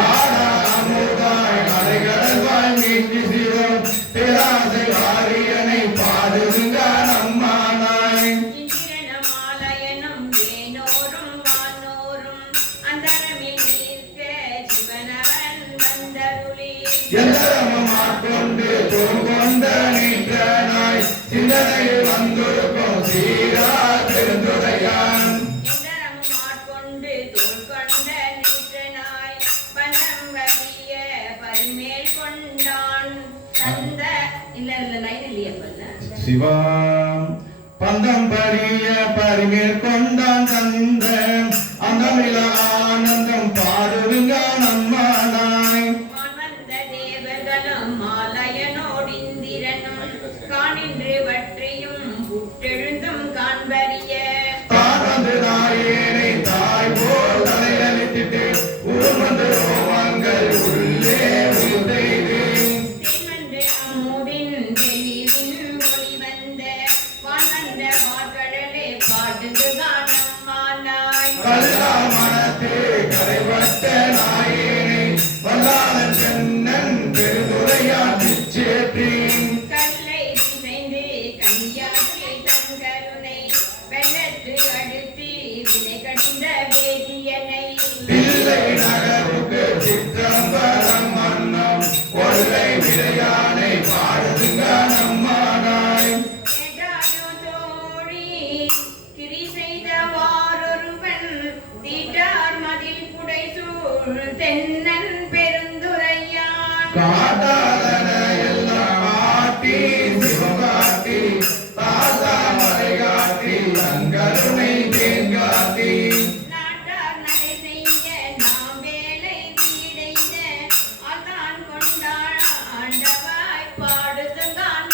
ஆறாமுதாய் அலைகடல்வாய் மீட்டி சிவம் பேராசை வாரியனை பாடுங்க நம்மானாய் இந்திரனமாலயனும் வேனோரும் வானோரும் அந்தரமில் நிற்க சிவனவன் வந்தருளி எந்தரமாற்கொண்டு தோற்கொண்ட நீற்றனாய் சிந்தனையில் வந்திருக்கும் சீரா பெருந்துரையான் எந்தரமும் ஆட்கொண்டு தோள் கொண்ட நீற்றனாய் வனம் வலிய பரிமேல் கொண்டான் தந்த இல்ல லைன் இல்லையப்பல்ல சிவா பந்தம் பரிய பரிமேற் கொண்டான் தந்த அந்தமில ஆனந்தம் பாடுங்க நம்மானாய் வான் வந்த தேவர்களும் மாலயனோடிந்திரனும் காணின்று வற்றியும் புற்றெழுந்தும் காண்பறிய தானது நாயேனை தாய் போல் தலையளித்திட்டு உருமந்து ரோமங்கள் உள்ளே உயிர்த்தெய்து தேன்வந்து அமுதின் தெளிவின் ஒளி வந்த வான் வந்த மார்கடலே பாடுதுதான் நம்மானாய் கல்லா மனத்து கரைபட்ட நாயேனை வல்லாளன் சென்னன் பெருந்துரையான் பிச்சேற்றி கல்லை பிசைந்து கனியாக்கி தன் கருணை வெள்ளத்து அடுத்து வினை கடிந்த வேதியனை தில்லை நகருக்கு சிற்றம்பலம் மன்னம் கொள்ளை விளையானை பாடுங்க நம்மானாய் கேட்டாயோ தோழி கிரி செய்தவாறொருவன் தீட்டார் மதில் புடைசூழ் தென்னன் பெருந்துரையான் காட்டாதன எல்லாம் காட்டி சிவகாட்டி தாசாமரை காட்டி தங்கருணை தேங்காட்டி நாட்டார் நடை செய்ய நாம் வேலை வீடைந்த அதான் கொண்டாள் ஆண்டவாய் பாடுதுதான்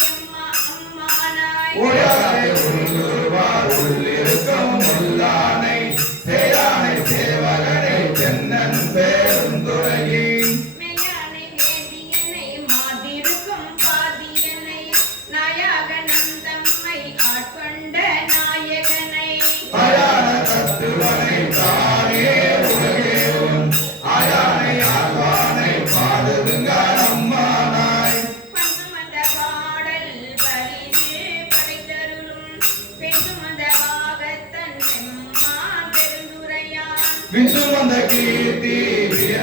அம்மானாய் உயாரை உள்ளுவார் உள்ளிருக்கும் உள்ளானை சேயானை சேவகனை தென்னன் பேருந்துரையின் மெய்யானை வேதியனை மாதிருக்கும் பாதியனை நாயகனம் தம்மை ஆட்கொண்ட நாயகனை அயான தத்துவனை தானே உலகேவும் அயானை ஆழ்வானை பாடுதுங்க நம்மானாய் பசுமந்த பாடல் பரிசு படைத்தருளும் விசுமந்த கீர்த்தி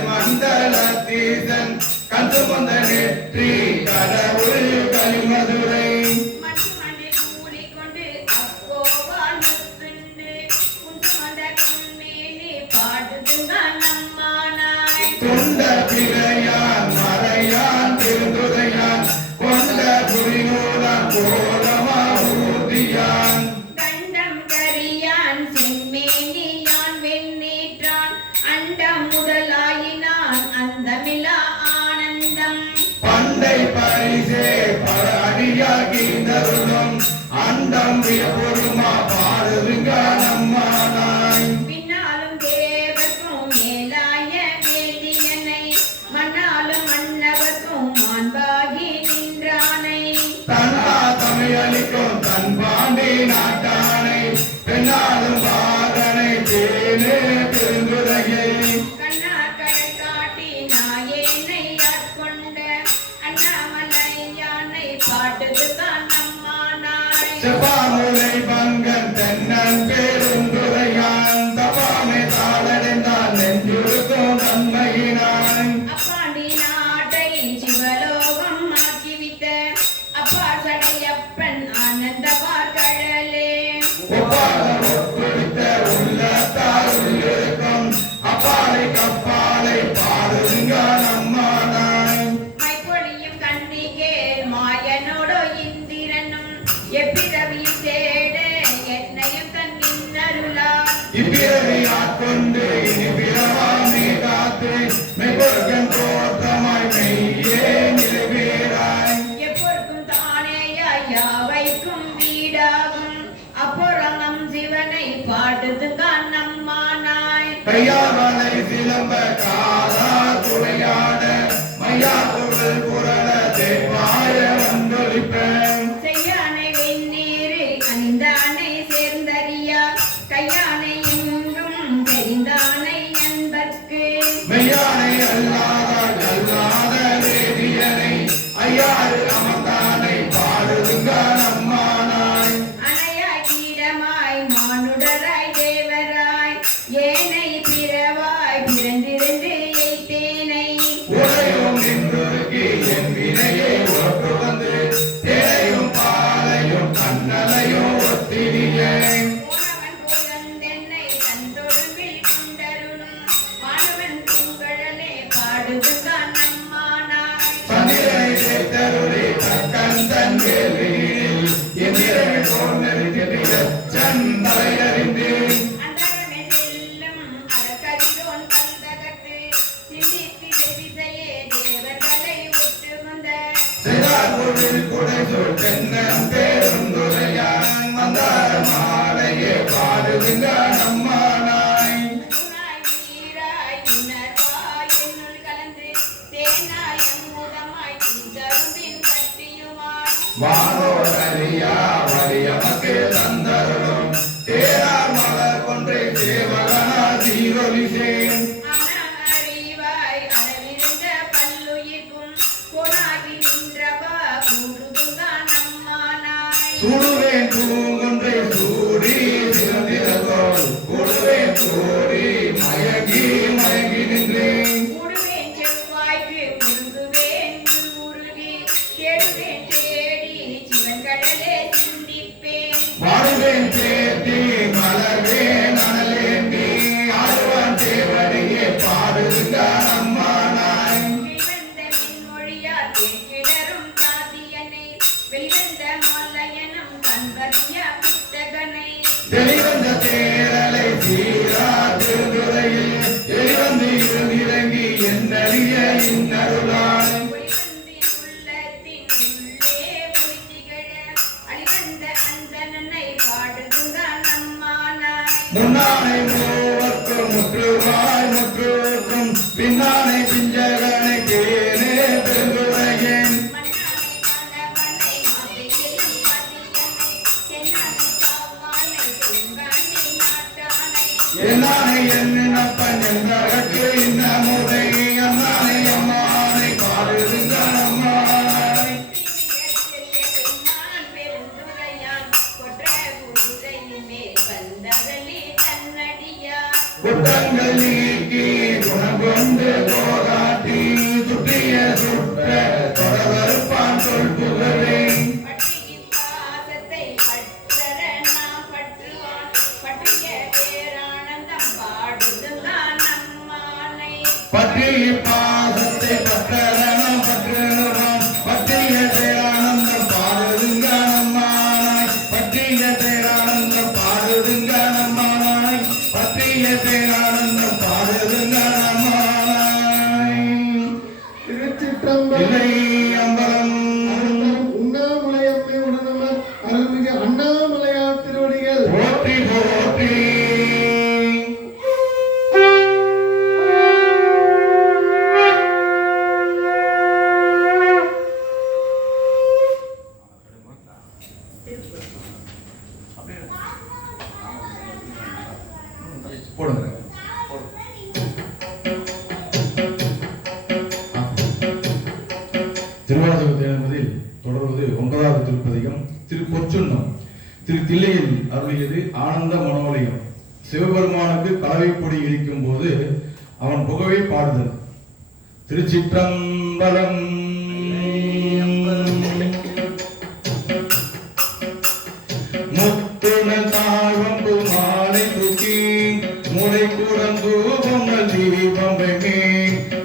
மண்டலத்தீசன் கசுமந்த நெற்றி கடவுள் கலிமதுரை மண்மனை கூடிக்கொண்டு அப்போவால் முத்துண்டு குந்துமந்த கம்மேனி பாடுதுங்க நம்மானாய் துண்ட பிறையான் மறையான் திருந்துரையான் கொண்ட புரிநூலான் கோலமா ஊர்தியான் கண்டம் கரியான் செம்மேனியான் வெண்ணீற்றான் அண்டம் முதலாயினான் அந்தமிலா ஆனந்தம் பண்டை பரிசே பல அடியாகிந்தருளும் அண்டம் பொறுமா பாடுதுங்க நம்மானாய் பின்னாலும் தேவர்க்கும் மேலாய வேதியனை மண்ணாலும் மன்னவர்க்கும் மாண்பாகி நின்றானை தன்னா தமிழளிக்கும் தன் பாண்டி நாட்டானை பெண்ணாலும் பாதனை தேனே பெருந்துரையை கண்ணார் கடல் காட்டி நாயேனை ஆட்கொண்ட அண்ணாமலை யானை பாட்டுதுதான் நம்மானாய் செப்பாமுலை பங்கன் தென்னன் பெருந்துரையான் தப்பாமை தாளடைந்தான் நெஞ்சுருக்கும் நன்மையினான் அப்பாண்டி நாட்டை சிவலோகம் ஆக்கிவிட்ட அப்பா சடையப்பன் ஆனந்தவார் கடலே ஒப்பாளர் ஒப்புவித்த உள்ளத்தார் உள்ளிருக்கும் அப்பாலை கப்பாலை பாடுதுங்க நம்மானாய் மைப்பொழியும் கண்ணிகேர் மாயனோடோ இந்திரனும் எப்பிரவியும் தேட என்னையும் தன்னின் அருளால் இப்பிறவி ஆட்கொண்டு இனி பிறவாமே காத்து மெய்பொருகன் தோற்றமாய் மெய்யே நிறைவேறாய் எப்பொருக்கும் தானேயாய் யாவைக்கும் வீடாகும் அப்புறங்கம் சிவனை பாடுதுங்க நம்மானாய் கையாவலை சிலம்ப காலா துணையாட மையா குரல் குரல தேவாய வந்தொழிப்பேன் செய்யானை வெந்நீரு அணிந்தானை சேர்ந்தறியா கையானை என்றும் தெரிந்தானை என்பர்க்கு மெய்யானை அல்லாதால் அல்லாத வேதியனை ஐயாறு அமர்ந்தானை பாடுதுங்க நம்மானாய் அணையாய் கீடமாய் மானுடராய் தேவராய் ஏனை பிறவாய் பிறந்திருந்து எய்தேனை உடையும் நின்றொருக்கி என் வினையை ஒன்று வந்து தேரையும் பாலையும் கண்ணலையும் ஒத்திரியேன் போனவன் போதென்னை தந்தொழும்பில் கொண்டருளும் மாணவன் பூங்கழலே பாடுதுங்க நம்மானாய் சந்திரனை சேர்த்தருளி தக்கன் தன் வேலியில் எந்திரனை தோன்றறி தெரிய சந்தலை அறிந்தேன் அந்தரமே செல்லும் அலக்கரிதோன் பந்தகத்து சிந்தித்து திசையே தேவர்களை ஒற்றுமுந்த சிதாபுரில் குடைசூழ் தென்னன் பேருந்துரையான் மந்தார மாலையே பாடுதுங்க நம்மானாய் உனாய் நீராய் உணர்வாய் என்னுள் கலந்து தேனாய் அமுதமாய் தரும்பின் கட்டியுமாய் வானோர் அறியா வலியமக்கு தந்தருளும் தேரார் மலர் கொன்றை தேவகனா சீரொலிசேன் ஆனா அறிவாய் அளவிருந்த பல்லுயிர்க்கும் கொனாகி நின்றவா கூடுதுங்க நம்மானாய் சுடுவேன் தூங்கொன்றை சூடி சிறந்திரத்தோள் கொடுவேன் கூடி மயங்கி மயங்கி நின்றேன் உடுவேன் செவ்வாய்க்கு உருகுவேன் உருகி கெடுவேன் தேடி சிவன் கடலே சிந்திப்பேன் வாழ்வேன் தேத்தி மலர்வேன் அனலேந்தி ஆழ்வான் தேவடியே பாடுதுங்க நம்மானாய் வெளிவந்த மின்மொழியால் கேட்கிடரும் தாதியனை வெளிவந்த மாலையனும் கண்பறிய புத்தகனை வெளிவந்த தேரலை சீரா திருந்துறையில் வெளிவந்து இருந்திறங்கி என்னறிய இன்னருளாய் ஒளிவந்தின் உள்ளத்தின் உள்ளே ஒளிதிகழ அழிவந்த அந்தணனை பாடுதுங்க நம்மானாய் முன்னானை மூவர்க்கும் முற்றுவாய் முற்றுவர்க்கும் பின்னானை பிஞ்சகனை தேனே பெருந்துரையேன் மன்னானை கணவனை மதையிலும் பதியனை தென்னானை காவானை தென்காண்டி நாட்டானை என்னானை என்னப்பன் என்றகற்கு இந்த முறை அண்ணானை அம்மானை பாடுதுங்க நம்மானாய் பெருமான் பெருந்துரையான் கொற்ற குதிரையின் மேல் வந்தவளே தன்னடியார் குற்றங்கள் நீக்கி குணம் கொண்டு போராட்டி சுற்றிய சுற்ற தொடர்பான் சொல் புகழே பற்றியின் பாசத்தை பற்றற நாம் பற்றுவான் பற்றிய பேரானந்தம் பாடுதுதான் நம்மானை பற்றிய பாசத்தை பற்றலாம் பற்றுவான் பற்றிய பேரானந்தம் பாடுதுங்க நம்மானாய் பற்றிய பேரானந்தம் பாடுதுங்க நம்மானாய் பற்றிய பேரானந்தம் பாடுதுங்க நம்மானாய் திருச்சிற்றம்பலம். இல்லை அம்பலம் உண்ணாமலை அம்மையுடனவர் அருள்மிகு அண்ணாமலையார் திருவடிகள் போற்றி போற்றி போடுங்க திருவாசக தேனமதில் தொடர்வது 9வது திருப்பதிகம் திருப்பொற்சுன்னம் திரு தில்லையில் அருளியது ஆனந்த மனோலயம் சிவபெருமானுக்கு கலவை பொடி இடிக்கும் போது அவன் புகவை பாடுதல் திருச்சிற்றம்பலம் முத்துணல் தாழ்வம்பு மாலை தூக்கி முறை குறந்தூபம் தீபம்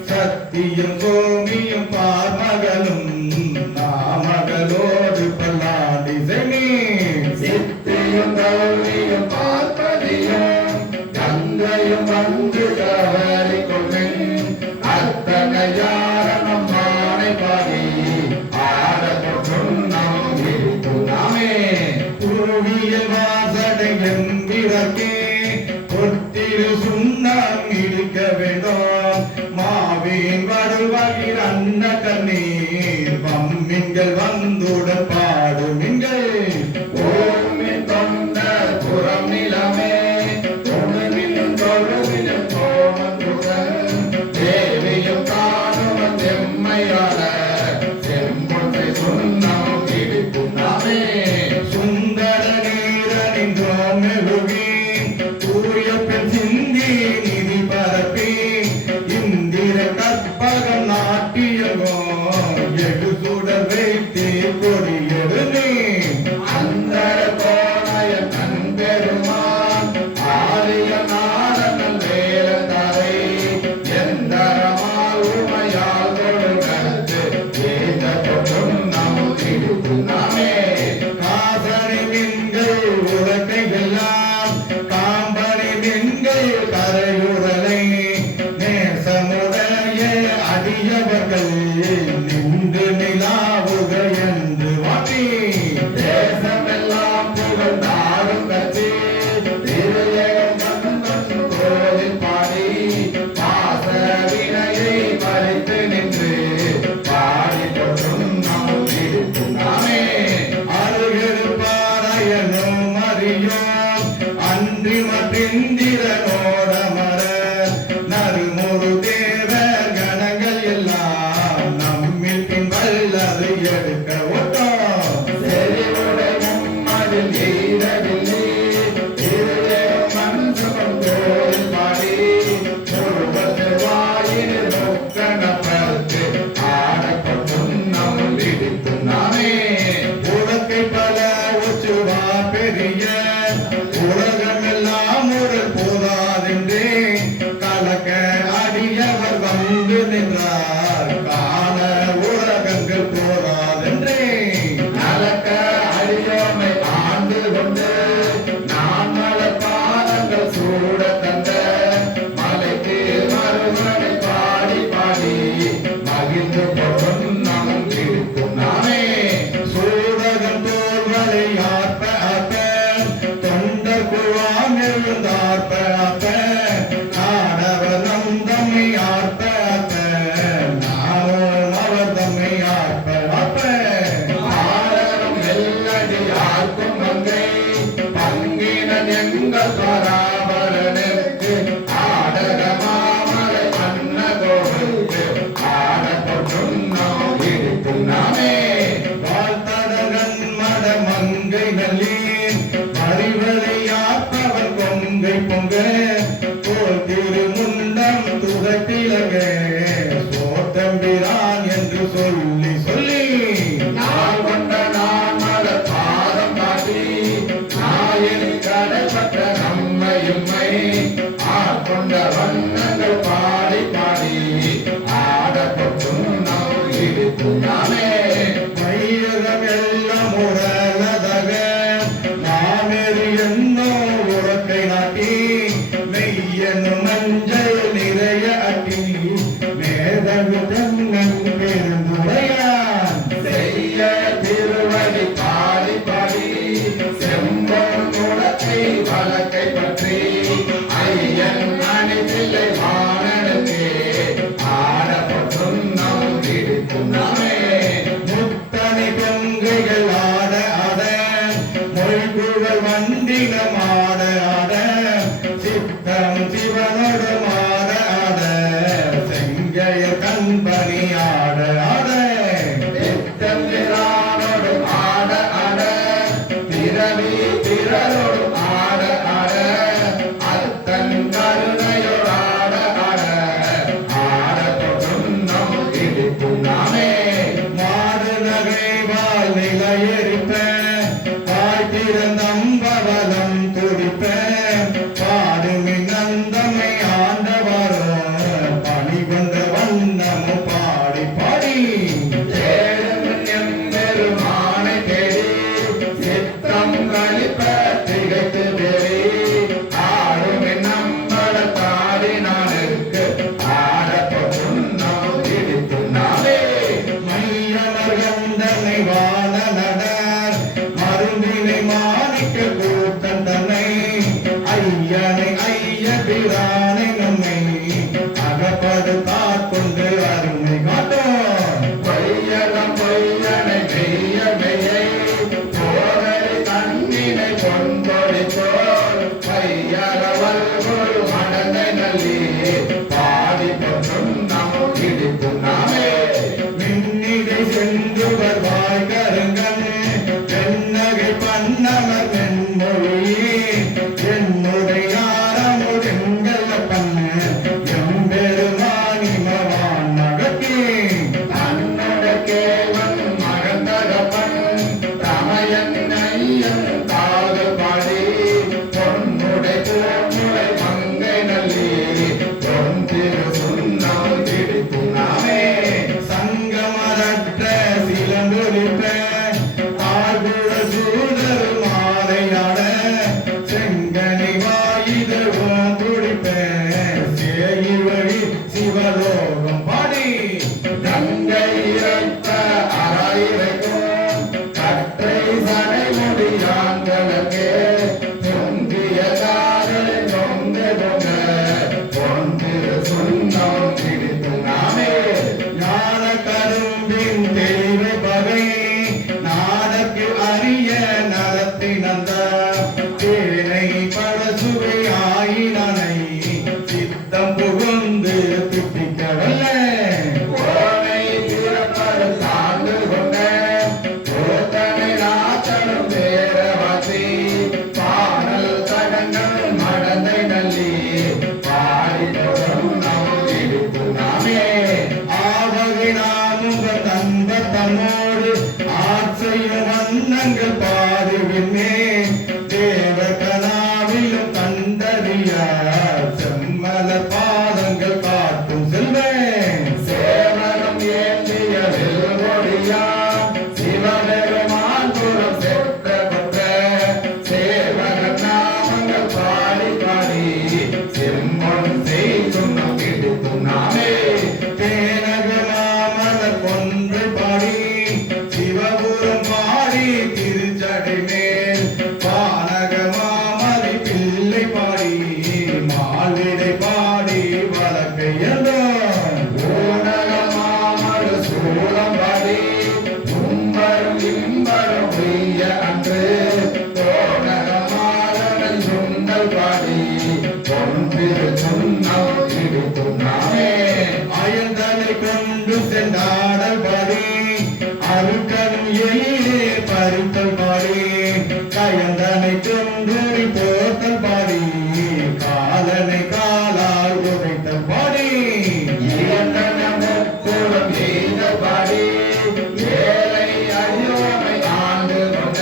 சத்தியம் சோமியம் பார்மகனும் நாமகளோடு பல்லாடி செமி சித்தியும் கௌரியும் பார்ப்பதியும் கங்கையும் வந்து கவரி கொள்ளும் அத்தனையாரணம் மானை பாடி ஆடப்பட்டும் நாம் இருக்கும் நாமே புவியில் வாசடை என்கிறக்கே கொத்திரு சுண்ணம் இடிக்க வேண்டும் மாவின் வருவகிர் அன்ன கண்ணீர் வம்மின்கள் வந்துடன் பாடுமின்கள் ஓமின் தொண்ட புறம் நிலமே தொழுவிலும் தொழுவிலும் கோமந்துடன் தேவியும் காணுவன் செம்மையாள செம்பொன்றை சுண்ணம் இடிக்கும் நாமே சுந்தர நீரணிந்தோம் மெழுகி தூய பெண் சிந்தி நிதி பரப்பி இந்திர கற்பகம் நாட்டியகோ எடு சுடர் வைத்து கொடியெடுனே அந்த கோணைய கண் பெருமான் ஆரிய நாடனல் வேலதாரை எந்தரமால் உமையால் தொழுகத்து ஏத தொற்றும் நம் இருக்கும் நாமே காசனை மின்கள் உலகையெல்லாம் காம்பனை மின்கள் கரையுறலை நேசமுடைய அடியவர்கள் நின்று நிலாவுக என்று வாட்டி தேசமெல்லாம் புகழ் நாடும் கட்சி திருஏகம் கோவில் பாடி பாச வினையை பறித்து நின்று பாடி தொற்றும் நாம் இருக்கும் நாமே அருகிருப்பாராயனும் அறியோம் அன்றி மற்றிந்திரனோடமர நறுமுறு தேவர் கணங்கள் எல்லாம் நம்மில் பின் வல்லது எடுக்க ஒட்டோம் செறிவுடை மும்மதில் ஈரவில்லை திருஏகம் மன்சுகம் கோவில் பாடி முழுவத்து வாயினில் முக்கணப்பத்து ஆடப்பட்டும் நம் இடிக்கும் நாமே உலகை பல உச்சுவா பெரிய உலகமெல்லாம் ஒரு போதாதென்றே கலக்க அடியவர் வந்து நின்றார் காண உலகங்கள் போதாதென்றே நலக்க அடியோமை ஆண்டு கொண்டு நான் மல பாதங்கள் சூட தந்த மலைக்கு மறுமனை பாடி பாடி மகிழ்ந்து போகும் நம் இருக்கும் நாமே சூடகம் தோல்வரை ஆர்ப்ப ஆர்ப்ப தொண்டர் குழாம் எழுந்தார்ப்ப ஆர்ப்ப நாடவர் நம் தம்மை ஆர்ப்ப ஆர்ப்ப நாமும் அவர் தம்மை ஆர்ப்ப ஆர்ப்ப ஆடரும் எல்லடி யாருக்கும் மங்கை பங்கினன் எங்கள் பராபரனுக்கு ஆடக மாமலை அன்ன கோவிலுக்கு ஆடப்பட்டும் நாம் இருக்கும் நாமே வாழ்த்தடகன் மட மங்கை நல்லி அறிவலை யாப்பவர் கொங்கை பொங்க தோல் மாமேறி என்னோ உறக்கை நாட்டி மெய்யெனும் மஞ்சள் நிறைய அட்டி மேதகு தென்னன் பெருந்துரையான் செய்ய திருவடி பாடி பாடி செம்பொன் குடத்தை வழக்கை பற்றி ஐயன் அணிதில்லை வானனுக்கே ஆடப்பட்டும் நம் இடிக்கும் நாமே முத்தனை கொங்கைகள் ஆட ஆட மொழிகுழல் வண்டினம் ஆட ஆட சித்தம் சிவனோடு ஆட ஆட செங்கைய கண்பணி ஆட ஆட சித்தம் திரானோடு ஆட ஆட திரவி திரளோடு ஆட ஆட அத்தன் கருணையோடு ஆட ஆட ஆடப்படும் நம் இடிக்கும் நாமே மாடு நகைவால் நிலையெறிப்ப திறந்தம்பவலம் துடிப்ப பாடுமி நந்தமை ஆண்டவரோ பணி கொண்ட வண்ணமும் பாடி பாடி பெருமானை தேடி சித்தம் கழிப்ப திகைத்து வேறி ஆடுமி நம்பள தாடி நாளுக்கு ஆடப்படும் நாம் இடித்து நாளே மையமர் கந்தனை வாழ நடர் மருந்தினை மாணிக்க கூத்தன் தன்னை ஐயனை ஐய பிரானை நம்மை அகப்படு காற்கொண்டு அருமை காட்டும் பொய்யலம் பொய்யனை மெய்ய மெய்யை போரடி தன்னினை கொண்டொழித்தோர் பையரவல் ஒரு மடனை நல்லி பாடி பொற்றும் நம் இடித்து நாமே மின்னிடை சென்றுவர் வாய் கருங்கன் தென்னகை பண்ணவர் மென்மொழி என்னுடைய ஆரமுதெங்கல பண்ண எம்பெருமானிமவான் மகத்தி தன்னோட கேவன் மகந்தகப்பன் தமையன் ஐயன் காது பாடி பொன்னுடை பொன்னுடை மங்கை நல்லி பொன்திரு சுண்ணம் திடித்து நாமே சங்கமரற்ற சிலம்பொலிப்ப ஆகுல சூதர் மாலையாட செங்கனி வாயுதவும் துடிப்ப சேயில் வழி சிவலோகம் பாடி கங்கை இறைத்த அறாயிரைக்கும் கற்றை சடை முடியான்களுக்கு பொங்கிய காதலை நொங்க நொங்க பொன்திரு சுண்ணம் திடித்து நாமே ஞான கரும்பின் தெளிவை பகை நாடக்கு அரிய நலத்தை நந்த தேனை பழசுவை ஆயினனை சித்தம் புகுந்து திட்டிக்கவல்ல கோனை திறப்பது சார்ந்து கொண்ட கோத்தனை நாச்சனும் பேரவாசி பாடல் தடங்கள் மடந்தை நல்லி பாடி தொடும் நம் இடித்து நாமே ஆவகை நாமுக தந்த தன்னோடு ஆசையும் வண்ணங்கள் பாடுவின்னே தேவ கனாவிலும் கண்டறிய செம்மல பாதங்கள் காட்டும் செல்வேன் சேவனம் ஏந்திய வெல்மொழியா சிவபெருமான் புறம் செற்ற பற்ற சேவன நாமங்கள் பாடி பாடி செம்மொன் செய்தும் நம் இடித்தும் நாமே தேனக மாமலர் கொன்று பாடி சிவபுரம் பாடி திருச்சடை மேல் பானக மாமலை பிள்ளை பாடி மால்விடை பாடி வழக்கையெல்லாம் ஊனக மாமல சூழம் பாடி உம்பரும் இம்பரும் பெய்ய அன்று தோணக மாதனன் சுண்டல் பாடி பொன்பிரு சுண்ணம் இடித்து நாமே அயந்தனை கொண்டு சென்றாடல் பாடி அருக்கன் எயிலே பறித்தல் பாடி கயந்தனை கொன்றொடி போத்தல் பாடி காலனை காலால் உதைத்தல் பாடி இரண்டன முக்குளம் செய்த பாடி ஏழை அயோமை ஆண்டு கொண்ட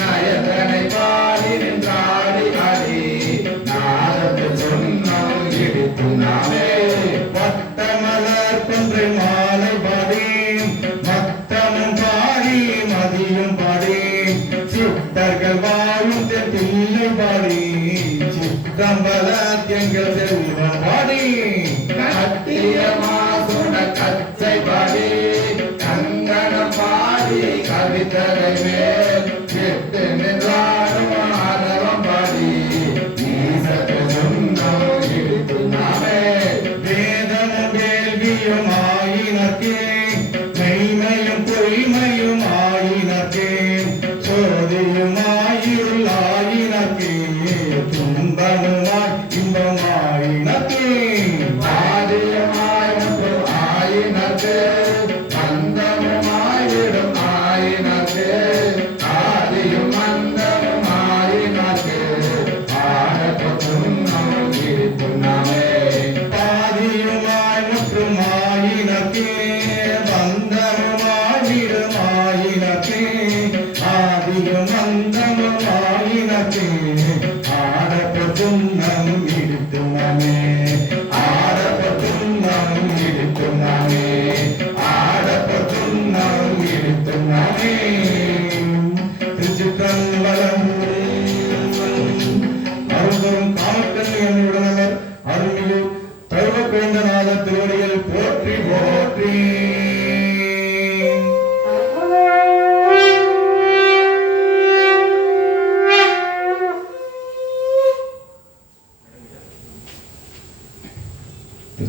நயந்தனை பாடி நின்றாடி ஆடி நாதத்து சொன்னம் இடித்து நாமே பட்டமலர் கொன்றை மாலை பாடி மத்தமும் பாடி மதியும் பாடி சித்தர்கள் வாழும் தென்னை பாடி சிற்றம்பலத்தியங்கள் செல்வம் பாடி கட்டிய மாசுட கச்சை பாடி கங்கணம் பாடி கவிதரை மேல் கெட்டு நின்றாடும் ஆதவம் பாடி ஈசத்து சுண்ணம் இடித்து நாமே வேதமும் வேள்வியும் ஆயினர்க்கே மெய்மையும் பொய்மையும் ஆயினர்க்கே சோதியும் ஆயுள் ஆயினர்க்கே துன்பமுமாய் இன்பமாயினர்க்கே ஆதியமாய் ஒன்று ஆயினது அந்தமுமாய் விடும் ஆயினது ஆதியும் அந்தமும் ஆயினது ஆடப்ப சுண்ணம் இடித்து நாமே பாதியுமாய் முற்றும் ஆயினர்க்கே பந்தமுமாயிடும் ஆயினர்க்கே ஆதியும் அந்தமும் ஆயினர்க்கே ஆடப்பட்டுண்ணம் இடித்துமே ஆடப்பட்டுண்ணம் இடித்துமே ஆடப்பட்டுண்ணம் இடித்துமே திருச்சிற்றம்பலம் அருள்தரும் காமக்கண்ணி என்னுடனவர் அருள்மிகு தருவக்கோந்தநாத திருவடிகள் போற்றி போற்றி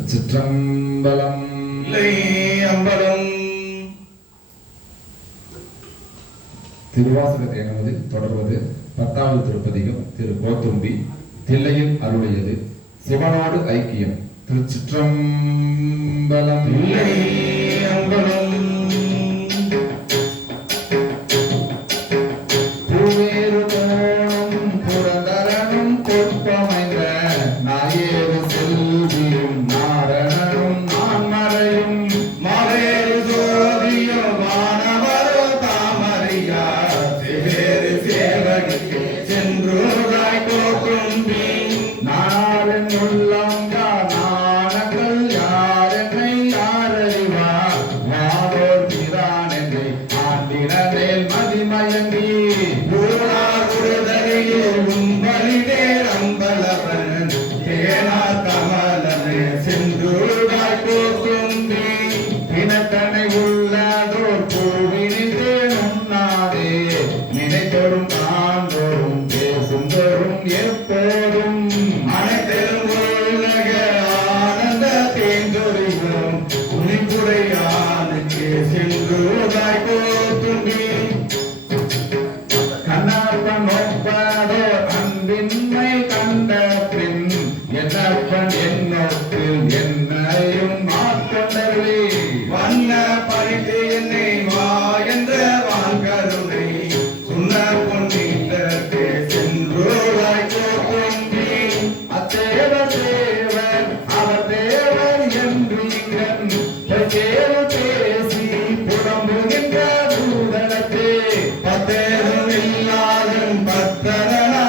திருச்சிற்றம்பலம் அம்பலம் திருவாசகத்தை எனவது தொடர்வது 10வது திருப்பதிகம் திரு கோத்தும்பி தில்லையில் அருளியது சிவனோடு ஐக்கியம். திருச்சிற்றம்பலம். அம்பலம் பூவேறு தோணும் புரந்தரனும் பொற்பமைந்த நாயேறு செல்வியும் நாரணனும் நான்மறையும் மாவேறு ஜோதியும் வானவரோ தாமரையா சேவேறு சேவகிக்கு சென்றோராய் கோக்கும்பி நாளின் உள்ளம் நாணங்கள் யாரென்னை யாரறிவார் யாரோர் பிரான் என்னை ஆண்டினேல் மதிமயங்கி ஊரார் உறுதலில் உம்பலிடேர் அம்பலவன் தேனார் கமலமே சென்றோராய் கோக்கும்பி பிணக்கணை உள்ளதோர் பூவினின்றே நுண்ணாதே நினைத்தோறும் காண்போரும் பேசுந்தோறும் எப்போதும் அனைத்தரும் உலக ஆனந்த தேந்தொழிலும் குனிப்புடையானுக்கு சென்றோராய் கோக்கும்பி கண்ணப்பன் ஒப்பாடோ அன்பின்மை கண்ட பின் என்னப்பன் என்னோப்பில் என்னையும் மாற்றண்டர்களே வண்ண பறித்து என்னை வா என்ற வான்கருணை சுண்ண பொன்னின்றே சென்றோராய் கோக்கும்பி அத்தேவர் தேவர் அவர் தேவர் என்று இங்கன் தேவர் பேசி புலம்புகின்ற பூதலத்தே பத்தேரும் இல்லாதும் பத்தரனா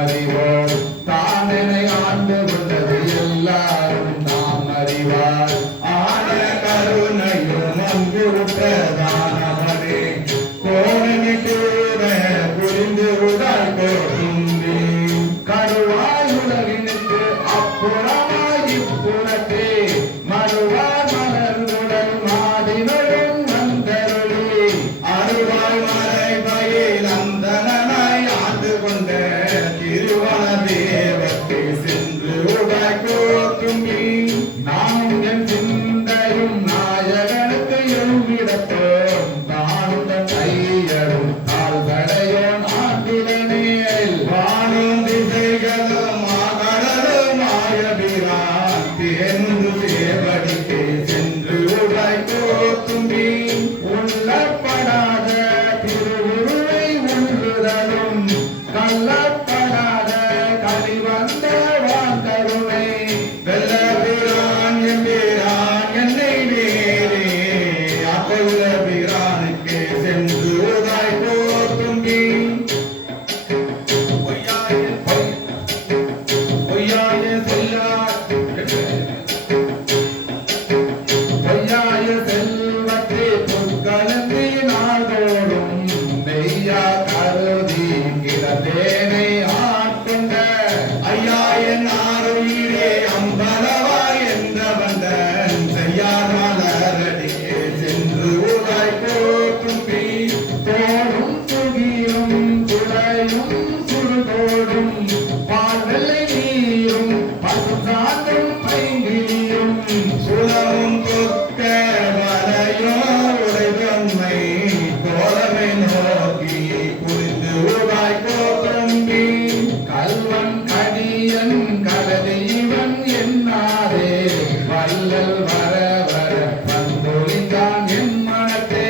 அறிவோம். தானனை ஆண்டு கொண்டது எல்லாரும் நாம் அறிவார். ஆன கருணையும் அன்பு உற்றதானவரே கோணனி கூட புரிந்து உடல் கோதும்பி கருவாய் உலகினுக்கு அப்புறமாய் இப்புறத்தே மறுவாய் மலர்ந்துடல் மாடினரும் வந்தருளி அருவாய் மறை பயில் அந்தனாய் ஆண்டு கொண்ட திருவன தேவத்தை சென்று உடல் கோதும்பி நாம் என் சிந்தையும் நாயகனுக்கு எழுவிடத்தோம் தானும் கையரும் கால் தடையோன் ஆண்டிடனேல் வானும் திசைகளும் ஆகடலும் ஆயபிரான் தேர்ந்து தேவடிக்கே சென்று உடல் கோதும்பி உள்ளப்படாத திருவுருவை உள்ளுதலும் கள்ளப்படாத கலிவந்த வாழ்ந்தருமை வெல்லபிரான் எம்பிரான் என்னை நேரே அப்பல்ல பிரானுக்கே சென்று உடல் கோதும்பி பொய்யாய செல்லார் பொய்யாய செல்வத்தை பொற்கலந்தி நாள்தோறும் நெய்யா கருதி கிடந்தேனை ஆட்கொண்ட ஐயாயன் ஆறுயிரே அம்பலவாய் என்ற வந்தன் செய்யார் மலரடிக்கே சென்று உடல் கோதும்பி தோடும் துகியும் துளையும் சுடுதோடும் பால்வெள்ளை நீரும் பசுசாந்தும் பைங்கிலியும் சுலமும் கொக்க வரையோ உடைதன்மை கோலமை நோக்கி புரிந்து உடல் கோதும்பி கல்வன் கடியன் கலதி இவன் என்னாரே வல்லல் வர வர பந்தொழிந்தான் என் மனத்தே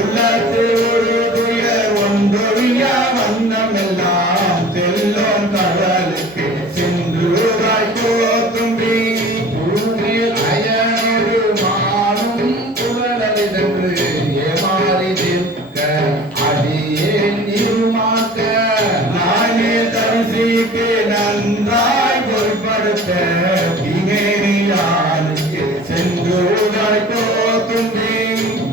உள்ளத்து ஒரு துயர் ஒன்றொழிய வண்ணமெல்லாம் செல்லோன் கடலுக்கு சென்று உடல் கோதும்பி புழுமேல் அயனொரு மானும் புகழறிதென்று ஏமாறி நிற்க அடியேன் இருமாக்க நானே தரிசிக்கு நன்றாய் பொருட்படுத்த தினேனியானுக்கு சென்று உடல் கோதும்பி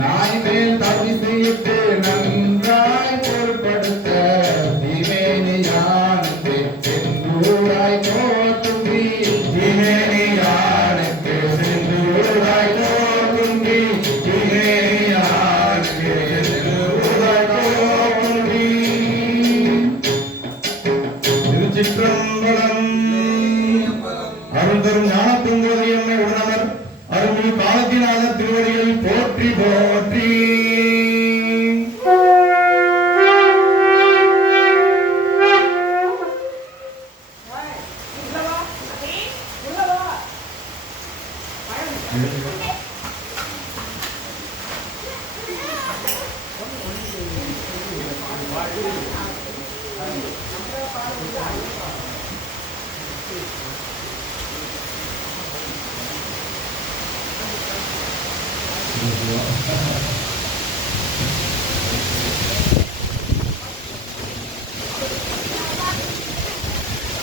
நாய் மேல் தவிசையிட்டு நன்றாய் பொருட்படுத்த திமேனியானுக்கு சென்றூராய் கோத்தும்பி தினேனியானுக்கு சென்று உடல் கோதும்பி தினேனியானுக்கு சென்று உடல் கோதும்பி திருச்சிற்றம்பலம் அருள்தரும் ஞானப்பூங்கோதை எம்மை உடனவர் அருள் காலத்தினாளர் திருவடிகளை போற்றி போற்றி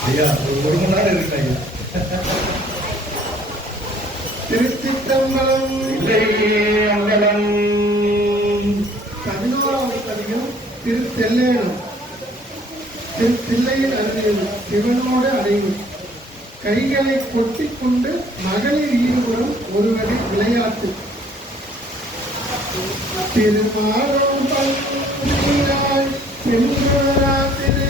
ஐயா ஒரு மணி நேரம் இருக்கு ஐயா திருச்சிற்றம்பலம் அங்கலம் 11வது பதிகம் திருத்தெல்லேனம். திருத்தில்லையில் அருளியது சிவனோடு அடைவு. கைகளை கொட்டிக் கொண்டு மகளிர் ஈடுபடும் ஒருவரை விளையாட்டு. திருமாலும் பல்லினாய் சென்றார் திரு